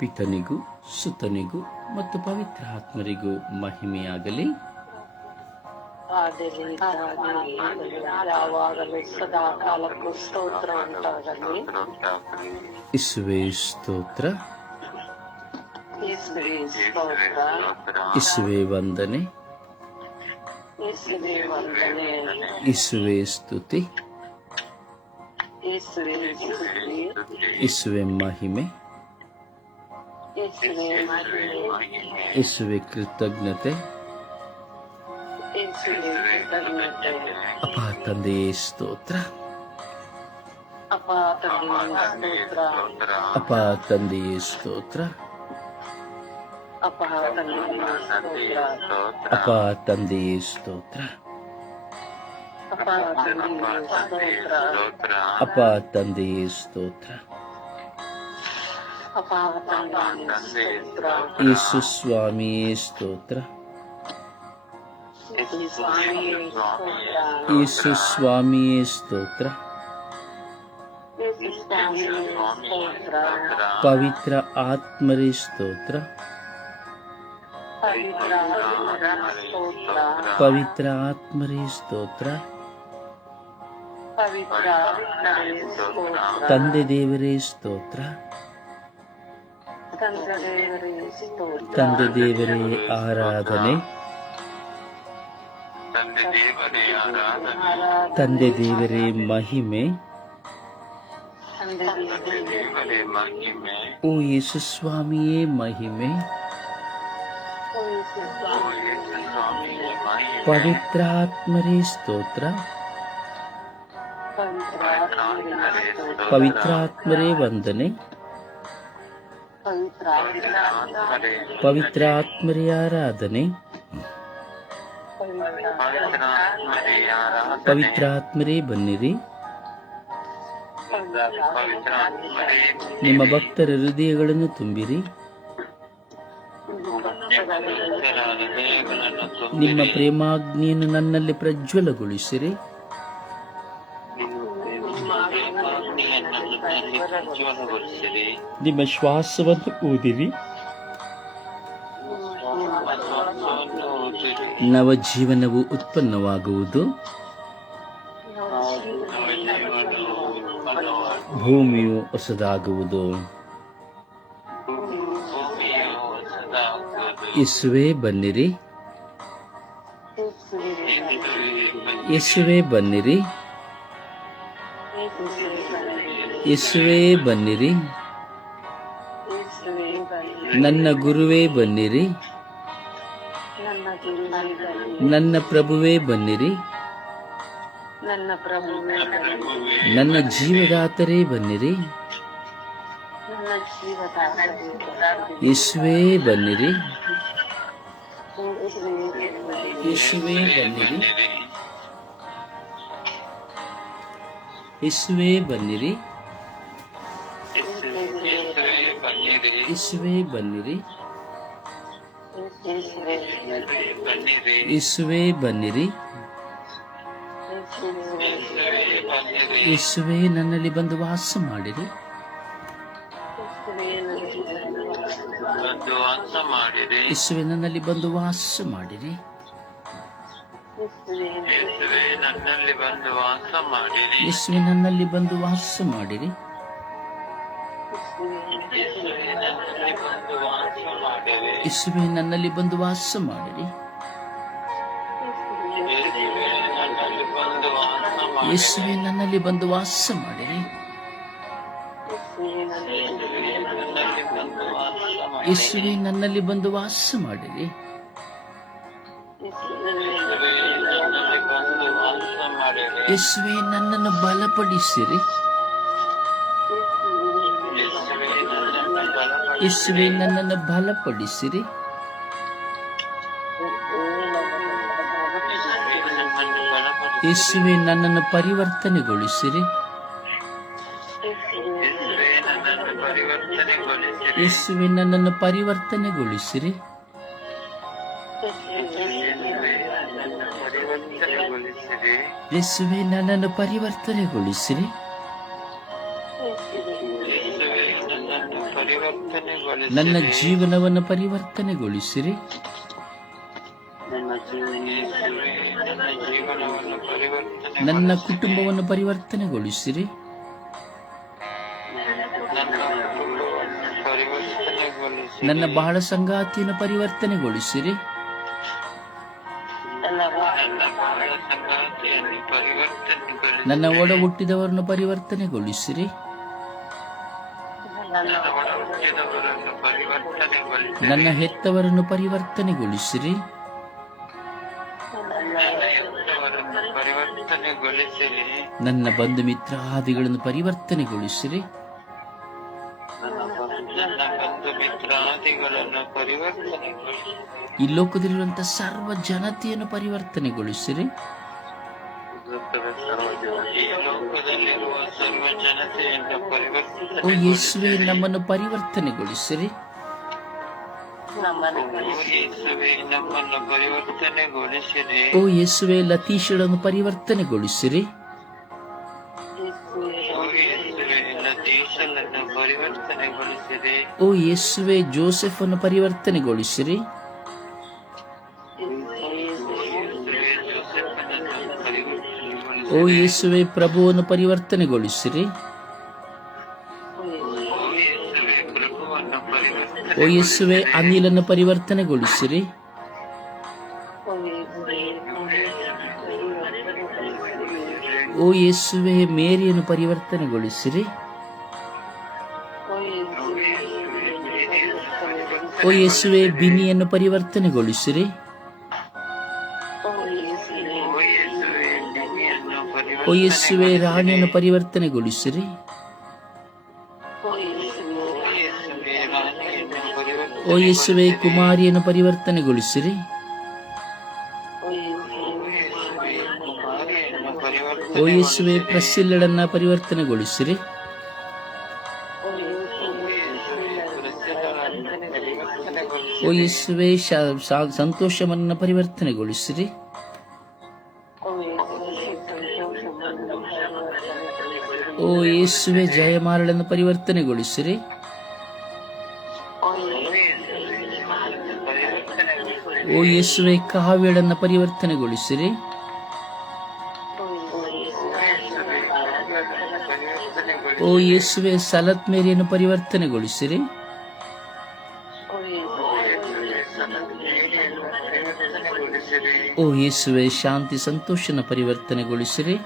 ಪಿತನಿಗೂ ಸುತನಿಗೂ ಮತ್ತು ಪವಿತ್ರ ಆತ್ಮರಿಗೂ ಮಹಿಮೆಯಾಗಲಿ. ಯಾವಾಗಲೂ ಸದಾ ಕಾಲಕ್ಕೂ ಸ್ತೋತ್ರ ಉಂಟಾಗಲಿ. ಇಸುವೆ ಸ್ತೋತ್ರ, ಯೇಸುವೇ ಸ್ತೋತ್ರ, ಇಸುವೆ ವಂದನೆ, ಯೇಸುವೇ ವಂದನೆ, ಇಸುವೆ ಸ್ತುತಿ, ಯೇಸುವೇ ಸ್ತುತಿ, ಇಸುವೆ ಮಹಿಮೆ, ಯೇಸುವೇ ಮಹಿಮೆ, ಇಸುವೆ ಕೃತಜ್ಞತೆ. ಯೇಸುವೇ ಕೃತಜ್ಞತೆ. ಅಪ್ಪ ತಂದೆಯೇ ಸ್ತೋತ್ರ, ಅಪ್ಪ ತಂದೆಯೇ ಸ್ತೋತ್ರ, ಅಪ್ಪ ತಂದೆಯೇ ಸ್ತೋತ್ರ, ಅಪ್ಪ ತಂದೆಯೇ ಸ್ತೋತ್ರ, ಅಪ್ಪ ತಂದೆಯೇ ಸ್ತೋತ್ರ, ಅಪ್ಪ ತಂದೆಯೇ ಸ್ತೋತ್ರ, ಅಪ್ಪ ತಂದೆಯೇ ಸ್ತೋತ್ರ. ಅಪ್ಪ ತಂದೆಯೇ ಸ್ತೋತ್ರ, ಯೇಸು ಸ್ವಾಮಿಯೇ ಸ್ತೋತ್ರ, ಸ್ವಾಮಿಯೇ ಸ್ತೋತ್ರ, ಯೇಸು ಸ್ವಾಮಿಯೇ ಸ್ತೋತ್ರ. ಯೇಸು ಸ್ವಾಮಿಯೇ ಸ್ತೋತ್ರ, ಪವಿತ್ರ ಆತ್ಮರೇ ಸ್ತೋತ್ರ, ಪವಿತ್ರ ಸ್ತೋತ್ರ, ಪವಿತ್ರ ಆತ್ಮರೇ ಸ್ತೋತ್ರ. ಪವಿತ್ರ ಸ್ತೋತ್ರ, ತಂದೆ ದೇವರೇ ಸ್ತೋತ್ರ, ತಂದೆ ದೇವರೇ ಸ್ತೋತ್ರ, ತಂದೆ ದೇವರೇ ಆರಾಧನೆ, ತಂದೆ ದೇವರೇ ಮಹಿಮೆ. ತಂದೆ ದೇವರೇ ಮಹಿಮೆ, ಓ ಯೇಸು ಸ್ವಾಮಿಯೇ ಮಹಿಮೆ. ಯೇಸು ಸ್ವಾಮಿಯೇ ಮಹಿಮೆ, ಪವಿತ್ರಾತ್ಮರೇ ಸ್ತೋತ್ರ, ಪವಿತ್ರ ಸ್ತೋತ್ರ, ಪವಿತ್ರಾತ್ಮರೇ ವಂದನೆ, ಪವಿತ್ರ ಪವಿತ್ರಾತ್ಮರೇ ಆರಾಧನೆ, ಪವಿತ್ರಾತ್ಮರೇ ಬನ್ನಿರಿ. ನಿಮ್ಮ ಭಕ್ತರ ಹೃದಯಗಳನ್ನು ತುಂಬಿರಿ. ನಿಮ್ಮ ಪ್ರೇಮಾಗ್ನಿಯನ್ನು ನನ್ನಲ್ಲಿ ಪ್ರಜ್ವಲಗೊಳಿಸಿರಿ. ನಿಮ್ಮ ಶ್ವಾಸವನ್ನು ಊದಿರಿ. ನವಜೀವನವು ಉತ್ಪನ್ನವಾಗುವುದು. ಭೂಮಿಯು ಹೊಸದಾಗುವುದು. ಯೇಸುವೇ ಬನ್ನಿರಿ, ಯೇಸುವೇ ಬನ್ನಿರಿ, ಯೇಸುವೇ ಬನ್ನಿರಿ. ನನ್ನ ಗುರುವೇ ಬನ್ನಿರಿ, ನನ್ನ ಪ್ರಭುವೇ ಬನ್ನಿರಿ, ನನ್ನ ಪ್ರಭುವೇ ಬನ್ನಿರಿ, ನನ್ನ ಜೀವದಾತರೇ ಬನ್ನಿರಿ. ನನ್ನ ಜೀವದಾತನೇ ಯೇಸುವೇ ಬನ್ನಿರಿ, ಯೇಸುವೇ ಬನ್ನಿರಿ, ಯೇಸುವೇ ಬನ್ನಿರಿ, ಯೇಸುವೇ ಬನ್ನಿರಿ, ಯೇಸುವೇ ಬನ್ನಿರಿ. ಯೇಸುವೇ ನನ್ನಲ್ಲಿ ಬಂದು ವಾಸ ಮಾಡಿರಿ. ಯೇಸುವೇ ನನ್ನಲ್ಲಿ ಬಂದು ವಾಸ ಮಾಡಿರಿ. ಯೇಸುವೇ ನನ್ನಲ್ಲಿ ಬಂದು ವಾಸ ಮಾಡಿರಿ. ಯೇಸುವೇ ನನ್ನಲ್ಲಿ ಬಂದು ವಾಸ ಮಾಡಿರಿ. ಯೇಸುವೇ ನನ್ನಲ್ಲಿ ಬಂದು ವಾಸ ಮಾಡಿರಿ. ಯೇಸುವೇ ನನ್ನಲ್ಲಿ ಬಂದು ವಾಸ ಮಾಡಿರಿ. ಯೇಸುವೇ ನನ್ನನ್ನು ಬಲಪಡಿಸಿರಿ. ಯೇಸುವೇ ನನ್ನನ್ನು ಬಲಪಡಿಸಿರಿ. ಯೇಸುವೇ ನನ್ನನ್ನು ಪರಿವರ್ತನೆಗೊಳಿಸಿರಿ. ಯೇಸುವೇ ನನ್ನನ್ನು ಪರಿವರ್ತನೆಗೊಳಿಸಿರಿ. ಯೇಸುವೇ ನನ್ನನ್ನು ಪರಿವರ್ತನೆಗೊಳಿಸಿರಿ. ಪರಿವರ್ತನೆಗೊಳಿಸಿರಿ. ನನ್ನ ಜೀವನವನ್ನು ಪರಿವರ್ತನೆಗೊಳಿಸಿರಿ. ಯೇಸುವೇ, ನನ್ನ ಜೀವನವನ್ನು ಪರಿವರ್ತನೆ, ನನ್ನ ಕುಟುಂಬವನ್ನು ಪರಿವರ್ತನೆಗೊಳಿಸಿರಿ. ನನ್ನ ಕುಟುಂಬವನ್ನು ಪರಿವರ್ತನೆಗೊಳಿಸಿರಿ. ನನ್ನ ಬಹಳ ಸಂಗಾತಿಯನ್ನು ಪರಿವರ್ತನೆಗೊಳಿಸಿರಿ. ನನ್ನ ಬಾಳ ಸಂಗಾತಿಯನ್ನು ಪರಿವರ್ತನೆಗೊಳಿಸಿರಿ. ನನ್ನ ಒಡ ಹುಟ್ಟಿದವರನ್ನು ಪರಿವರ್ತನೆಗೊಳಿಸಿರಿ. ನನ್ನ ಒಡ ಹುಟ್ಟಿದವರನ್ನು ಪರಿವರ್ತನೆಗೊಳಿಸಿರಿ. ನನ್ನ ಹೆತ್ತವರನ್ನು ಪರಿವರ್ತನೆಗೊಳಿಸಿರಿ. ನನ್ನ ಹೆತ್ತವರನ್ನು ಪರಿವರ್ತನೆಗೊಳಿಸಿರಿ. ನನ್ನ ಬಂಧು ಮಿತ್ರಾದಿಗಳನ್ನು ಪರಿವರ್ತನೆಗೊಳಿಸಿರಿ. ನನ್ನ ಬಂಧು ಮಿತ್ರಾದಿಗಳನ್ನು ಪರಿವರ್ತನೆಗೊಳಿಸಿರಿ. ಈ ಲೋಕದಲ್ಲಿರುವಂತಹ ಸರ್ವ ಜನತೆಯನ್ನು ಪರಿವರ್ತನೆಗೊಳಿಸಿರಿ. ಈ ಲೋಕದಲ್ಲಿರುವ ಸರ್ವ ಜನತೆಯನ್ನು ಓ ಪರಿವರ್ತನೆ, ಯೇಸುವೆ, ನಮ್ಮನ್ನು ಪರಿವರ್ತನೆಗೊಳಿಸಿರಿ. ಯೇಸುವೇ, ನಮ್ಮನ್ನು ಪರಿವರ್ತನೆಗೊಳಿಸಿರಿ. ಓ ಯೇಸುವೆ, ಲತೀಶಳನ್ನು ಪರಿವರ್ತನೆಗೊಳಿಸಿರಿ. ಯೇಸುವೇ, ಲತೀಶನನ್ನು ಪರಿವರ್ತನೆಗೊಳಿಸಿರಿ. ಓ ಯೇಸುವೆ, ಜೋಸೆಫನ್ನು ಪರಿವರ್ತನೆಗೊಳಿಸಿರಿ. ಯೇಸುವೇ, ಜೋಸೆಫನನ್ನು ಪರಿವರ್ತನೆಗೊಳಿಸಿರಿ. ಓ ಯೇಸುವೆ, ಪ್ರಭುವನ್ನು ಪರಿವರ್ತನೆಗೊಳಿಸಿರಿ. ಯೇಸುವೇ, ಪ್ರಭುವನ್ನು ಓ ಯೇಸುವೆ, ಅನಿಲನ್ನು ಪರಿವರ್ತನೆಗೊಳಿಸಿರಿ. ಓ ಯೇಸುವೆ, ಮೇರಿಯನ್ನು ಪರಿವರ್ತನೆಗೊಳಿಸಿರಿ. ಓ ಯೇಸುವೆ, ಬಿನಿಯನ್ನು ಪರಿವರ್ತನೆಗೊಳಿಸಿರಿ. ಓ ಯೇಸುವೆ, ರಾಣಿಯನ್ನು ಪರಿವರ್ತನೆಗೊಳಿಸಿರಿ. ಓ ಯೇಸುವೆ, ಕುಮಾರಿಯನ್ನು ಪರಿವರ್ತನೆಗೊಳಿಸಿರಿ. ಓ ಯೇಸುವೆ, ಪ್ರಸಿಲ್ಲಳನ್ನ ಪರಿವರ್ತನೆಗೊಳಿಸಿರಿ. ಓ ಯೇಸುವೆ, ಸಂತೋಷವನ್ನು ಪರಿವರ್ತನೆಗೊಳಿಸಿರಿ. ಓ ಯೇಸುವೆ, ಜಯಮಾಲಳನ್ನು ಪರಿವರ್ತನೆಗೊಳಿಸಿರಿ. ಓ ಯೇಸುವೆ, ಕಾವ್ಯಳನ್ನು ಪರಿವರ್ತನೆಗೊಳಿಸಿರಿ. ಓ ಯೇಸುವೆ, ಸಲತ್ ಮೇರಿಯನ್ನು ಪರಿವರ್ತನೆಗೊಳಿಸಿರಿ. ಓ ಯೇಸುವೆ, ಶಾಂತಿ ಸಂತೋಷನ ಪರಿವರ್ತನೆಗೊಳಿಸಿರಿ.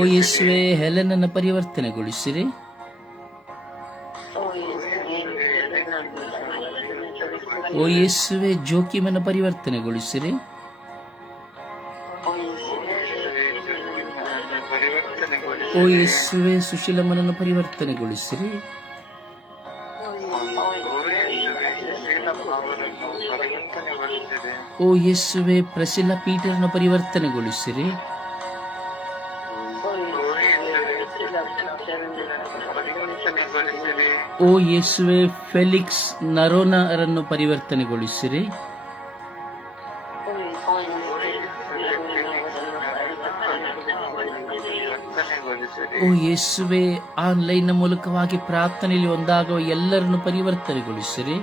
ಓ ಯೇಸುವೆ, ಹೆಲೆನನ್ನು ಪರಿವರ್ತನೆಗೊಳಿಸಿರಿ. ಓ ಯೇಸುವೆ, ಜೋಕಿಮನ್ನು ಪರಿವರ್ತನೆಗೊಳಿಸಿರಿ. ಓ ಯೇಸುವೆ, ಸುಶೀಲಮ್ಮನನ್ನು ಪರಿವರ್ತನೆಗೊಳಿಸಿರಿ. ಓ ಯೇಸುವೆ, ಪ್ರಸಿಲ್ಲ ಪೀಟರ್ನ ಪರಿವರ್ತನೆಗೊಳಿಸಿರಿ. ಓ ಯೇಸುವೆ, ಫೆಲಿಕ್ಸ್ ನರೋನರನ್ನು ಪರಿವರ್ತನೆಗೊಳಿಸಿರಿ. ಓ ಯೇಸುವೆ, ಆನ್ಲೈನ್ ಮೂಲಕವಾಗಿ ಪ್ರಾರ್ಥನೆಯಲ್ಲಿ ಒಂದಾಗುವ ಎಲ್ಲರನ್ನು ಪರಿವರ್ತನೆಗೊಳಿಸಿರಿ.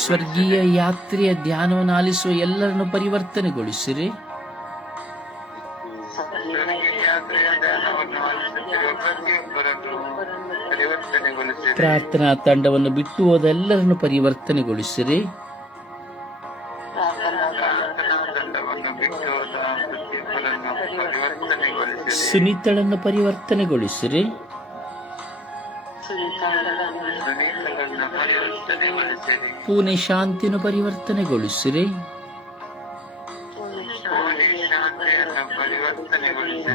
ಸ್ವರ್ಗೀಯ ಯಾತ್ರೆಯ ಧ್ಯಾನವನ್ನು ಆಲಿಸುವ ಎಲ್ಲರನ್ನು ಪರಿವರ್ತನೆಗೊಳಿಸಿರಿ. ಪ್ರಾರ್ಥನಾ ತಂಡವನ್ನು ಬಿಟ್ಟು ಹೋದ ಎಲ್ಲರನ್ನು ಪರಿವರ್ತನೆಗೊಳಿಸಿರಿ. ಸುನೀತಳನ್ನು ಪರಿವರ್ತನೆಗೊಳಿಸಿರಿ. ಪೂನೆ ಶಾಂತಿಯನ್ನು ಪರಿವರ್ತನೆಗೊಳಿಸಿರಿ.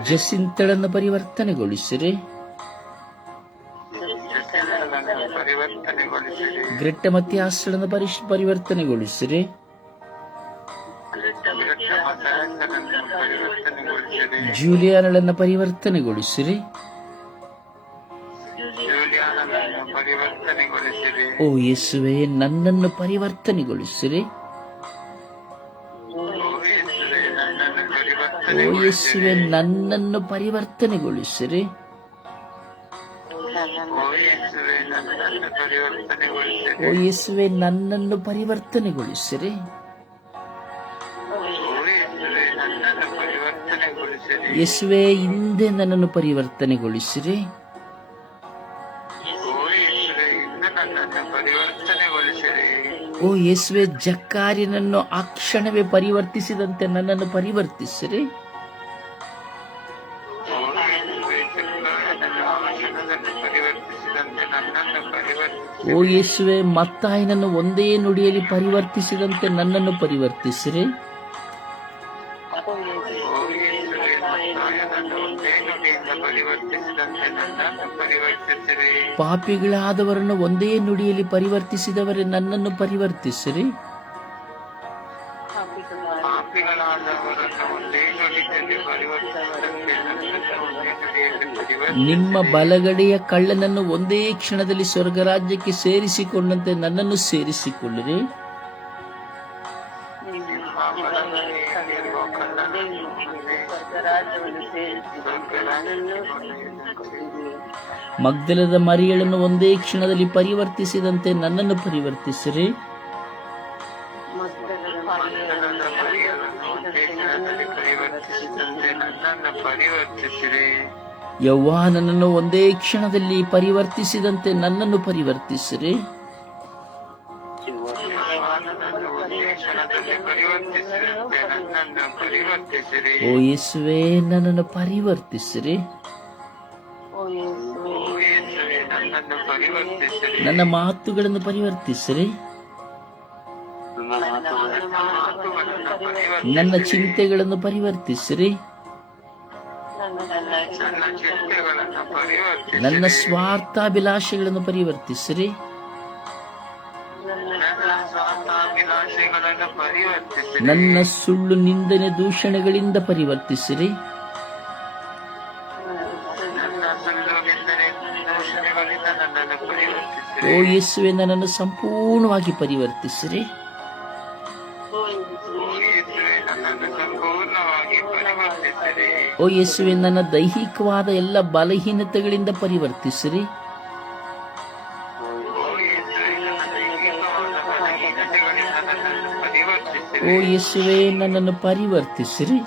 ಜಸಿಂತಳನ್ನು ಪರಿವರ್ತನೆಗೊಳಿಸಿರಿ. ಗ್ರೆಟ್ಟ ಮತ್ಯಾಸಳನ್ನು ಪರಿವರ್ತನೆಗೊಳಿಸಿರಿ. ಜೂಲಿಯಾನಳನ್ನು ಪರಿವರ್ತನೆಗೊಳಿಸಿರಿ. ಓ ಯೇಸುವೆ ನನ್ನನ್ನು ಪರಿವರ್ತನೆಗೊಳಿಸಿರಿ. ಓ ಯೇಸುವೆ ನನ್ನನ್ನು ಪರಿವರ್ತನೆಗೊಳಿಸಿರಿ. ಓ ಯೇಸುವೆ ನನ್ನನ್ನು ಪರಿವರ್ತನೆಗೊಳಿಸಿರಿ. ಯೇಸುವೆ ಹಿಂದೆ ನನ್ನನ್ನು ಪರಿವರ್ತನೆಗೊಳಿಸಿರಿ. ಓ ಯೇಸುವೆ ಜಕ್ಕಾರಿನನ್ನು ಆ ಕ್ಷಣವೇ ಪರಿವರ್ತಿಸಿದಂತೆ ನನ್ನನ್ನು ಪರಿವರ್ತಿಸಿರಿ. ಓ ಯೇಸುವೆ ಮತ್ತಾಯನನ್ನು ಒಂದೇ ನುಡಿಯಲ್ಲಿ ಪರಿವರ್ತಿಸಿದಂತೆ ನನ್ನನ್ನು ಪರಿವರ್ತಿಸಿರಿ. ಪಾಪಿಗಳಾದವರನ್ನು ಒಂದೇ ನುಡಿಯಲ್ಲಿ ಪರಿವರ್ತಿಸಿದವರೇ ನನ್ನನ್ನು ಪರಿವರ್ತಿಸಿರಿ. ನಿಮ್ಮ ಬಲಗಡೆಯ ಕಳ್ಳನನ್ನು ಒಂದೇ ಕ್ಷಣದಲ್ಲಿ ಸ್ವರ್ಗರಾಜ್ಯಕ್ಕೆ ಸೇರಿಸಿಕೊಂಡಂತೆ ನನ್ನನ್ನು ಸೇರಿಸಿಕೊಳ್ಳಿರಿ. ಮಗ್ದಲದ ಮರಿಯಳನ್ನು ಒಂದೇ ಕ್ಷಣದಲ್ಲಿ ಪರಿವರ್ತಿಸಿದಂತೆ ನನ್ನನ್ನು ಪರಿವರ್ತಿಸಿರಿ. ಯೌವಾನನನ್ನು ಒಂದೇ ಕ್ಷಣದಲ್ಲಿ ಪರಿವರ್ತಿಸಿದಂತೆ ನನ್ನನ್ನು ಪರಿವರ್ತಿಸಿರಿ. ಓ ಯೇಸುವೆ ನನ್ನನ್ನು ಪರಿವರ್ತಿಸಿರಿ. ನನ್ನ ಮಾತುಗಳನ್ನು ಪರಿವರ್ತಿಸಿರಿ. ನನ್ನ ಚಿಂತೆಗಳನ್ನು ಪರಿವರ್ತಿಸಿರಿ. ನನ್ನ ಸ್ವಾರ್ಥಾಭಿಲಾಷೆಗಳನ್ನು ಪರಿವರ್ತಿಸಿರಿ. ನನ್ನ ಸುಳ್ಳು ನಿಂದನೆ ದೂಷಣೆಗಳಿಂದ ಪರಿವರ್ತಿಸಿರಿ. ಓ ಯೇಸುವೆ ನನ್ನನ್ನು ಸಂಪೂರ್ಣವಾಗಿ ಪರಿವರ್ತಿಸಿರಿ. ಓ ಯೇಸುವೆ ನನ್ನ ದೈಹಿಕವಾದ ಎಲ್ಲ ಬಲಹೀನತೆಗಳಿಂದ ಪರಿವರ್ತಿಸಿರಿ. ಓ ಯೇಸುವೆ ನನ್ನನ್ನು ಪರಿವರ್ತಿಸಿರಿ.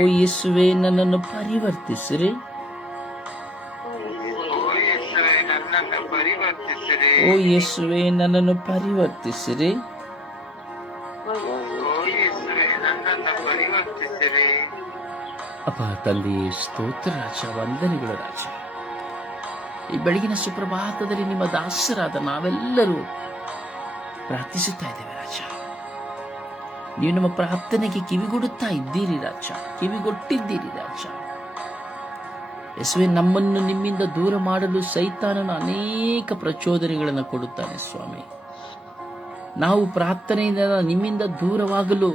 ಓ ಯೇಸುವೆ ನನ್ನನ್ನು ಪರಿವರ್ತಿಸಿರಿ. ಓ ಯೇಸುವೆ ನನ್ನನ್ನು ಪರಿವರ್ತಿಸಿರಿ. ಅಪ್ಪ ತಂದೆಯೇ ಸ್ತೋತ್ರ ರಾಜ, ವಂದನೆಗಳು ರಾಜ. ಈ ಬೆಳಗಿನ ಸುಪ್ರಭಾತದಲ್ಲಿ ನಿಮ್ಮ ದಾಸರಾದ ನಾವೆಲ್ಲರೂ ಪ್ರಾರ್ಥಿಸುತ್ತಾ ಇದ್ದೇವೆ ರಾಜ. ನೀವು ನಮ್ಮ ಪ್ರಾರ್ಥನೆಗೆ ಕಿವಿಗೊಡುತ್ತಾ ಇದ್ದೀರಿ ರಾಜ, ಕಿವಿಗೊಟ್ಟಿದ್ದೀರಿ ರಾಜ. ಯೇಸುವೆ ನಮ್ಮನ್ನು ನಿಮ್ಮಿಂದ ದೂರ ಮಾಡಲು ಸೈತಾನನು ಅನೇಕ ಪ್ರಚೋದನೆಗಳನ್ನು ಕೊಡುತ್ತಾನೆ ಸ್ವಾಮಿ. ನಾವು ಪ್ರಾರ್ಥನೆಯಿಂದ ನಿಮ್ಮಿಂದ ದೂರವಾಗಲು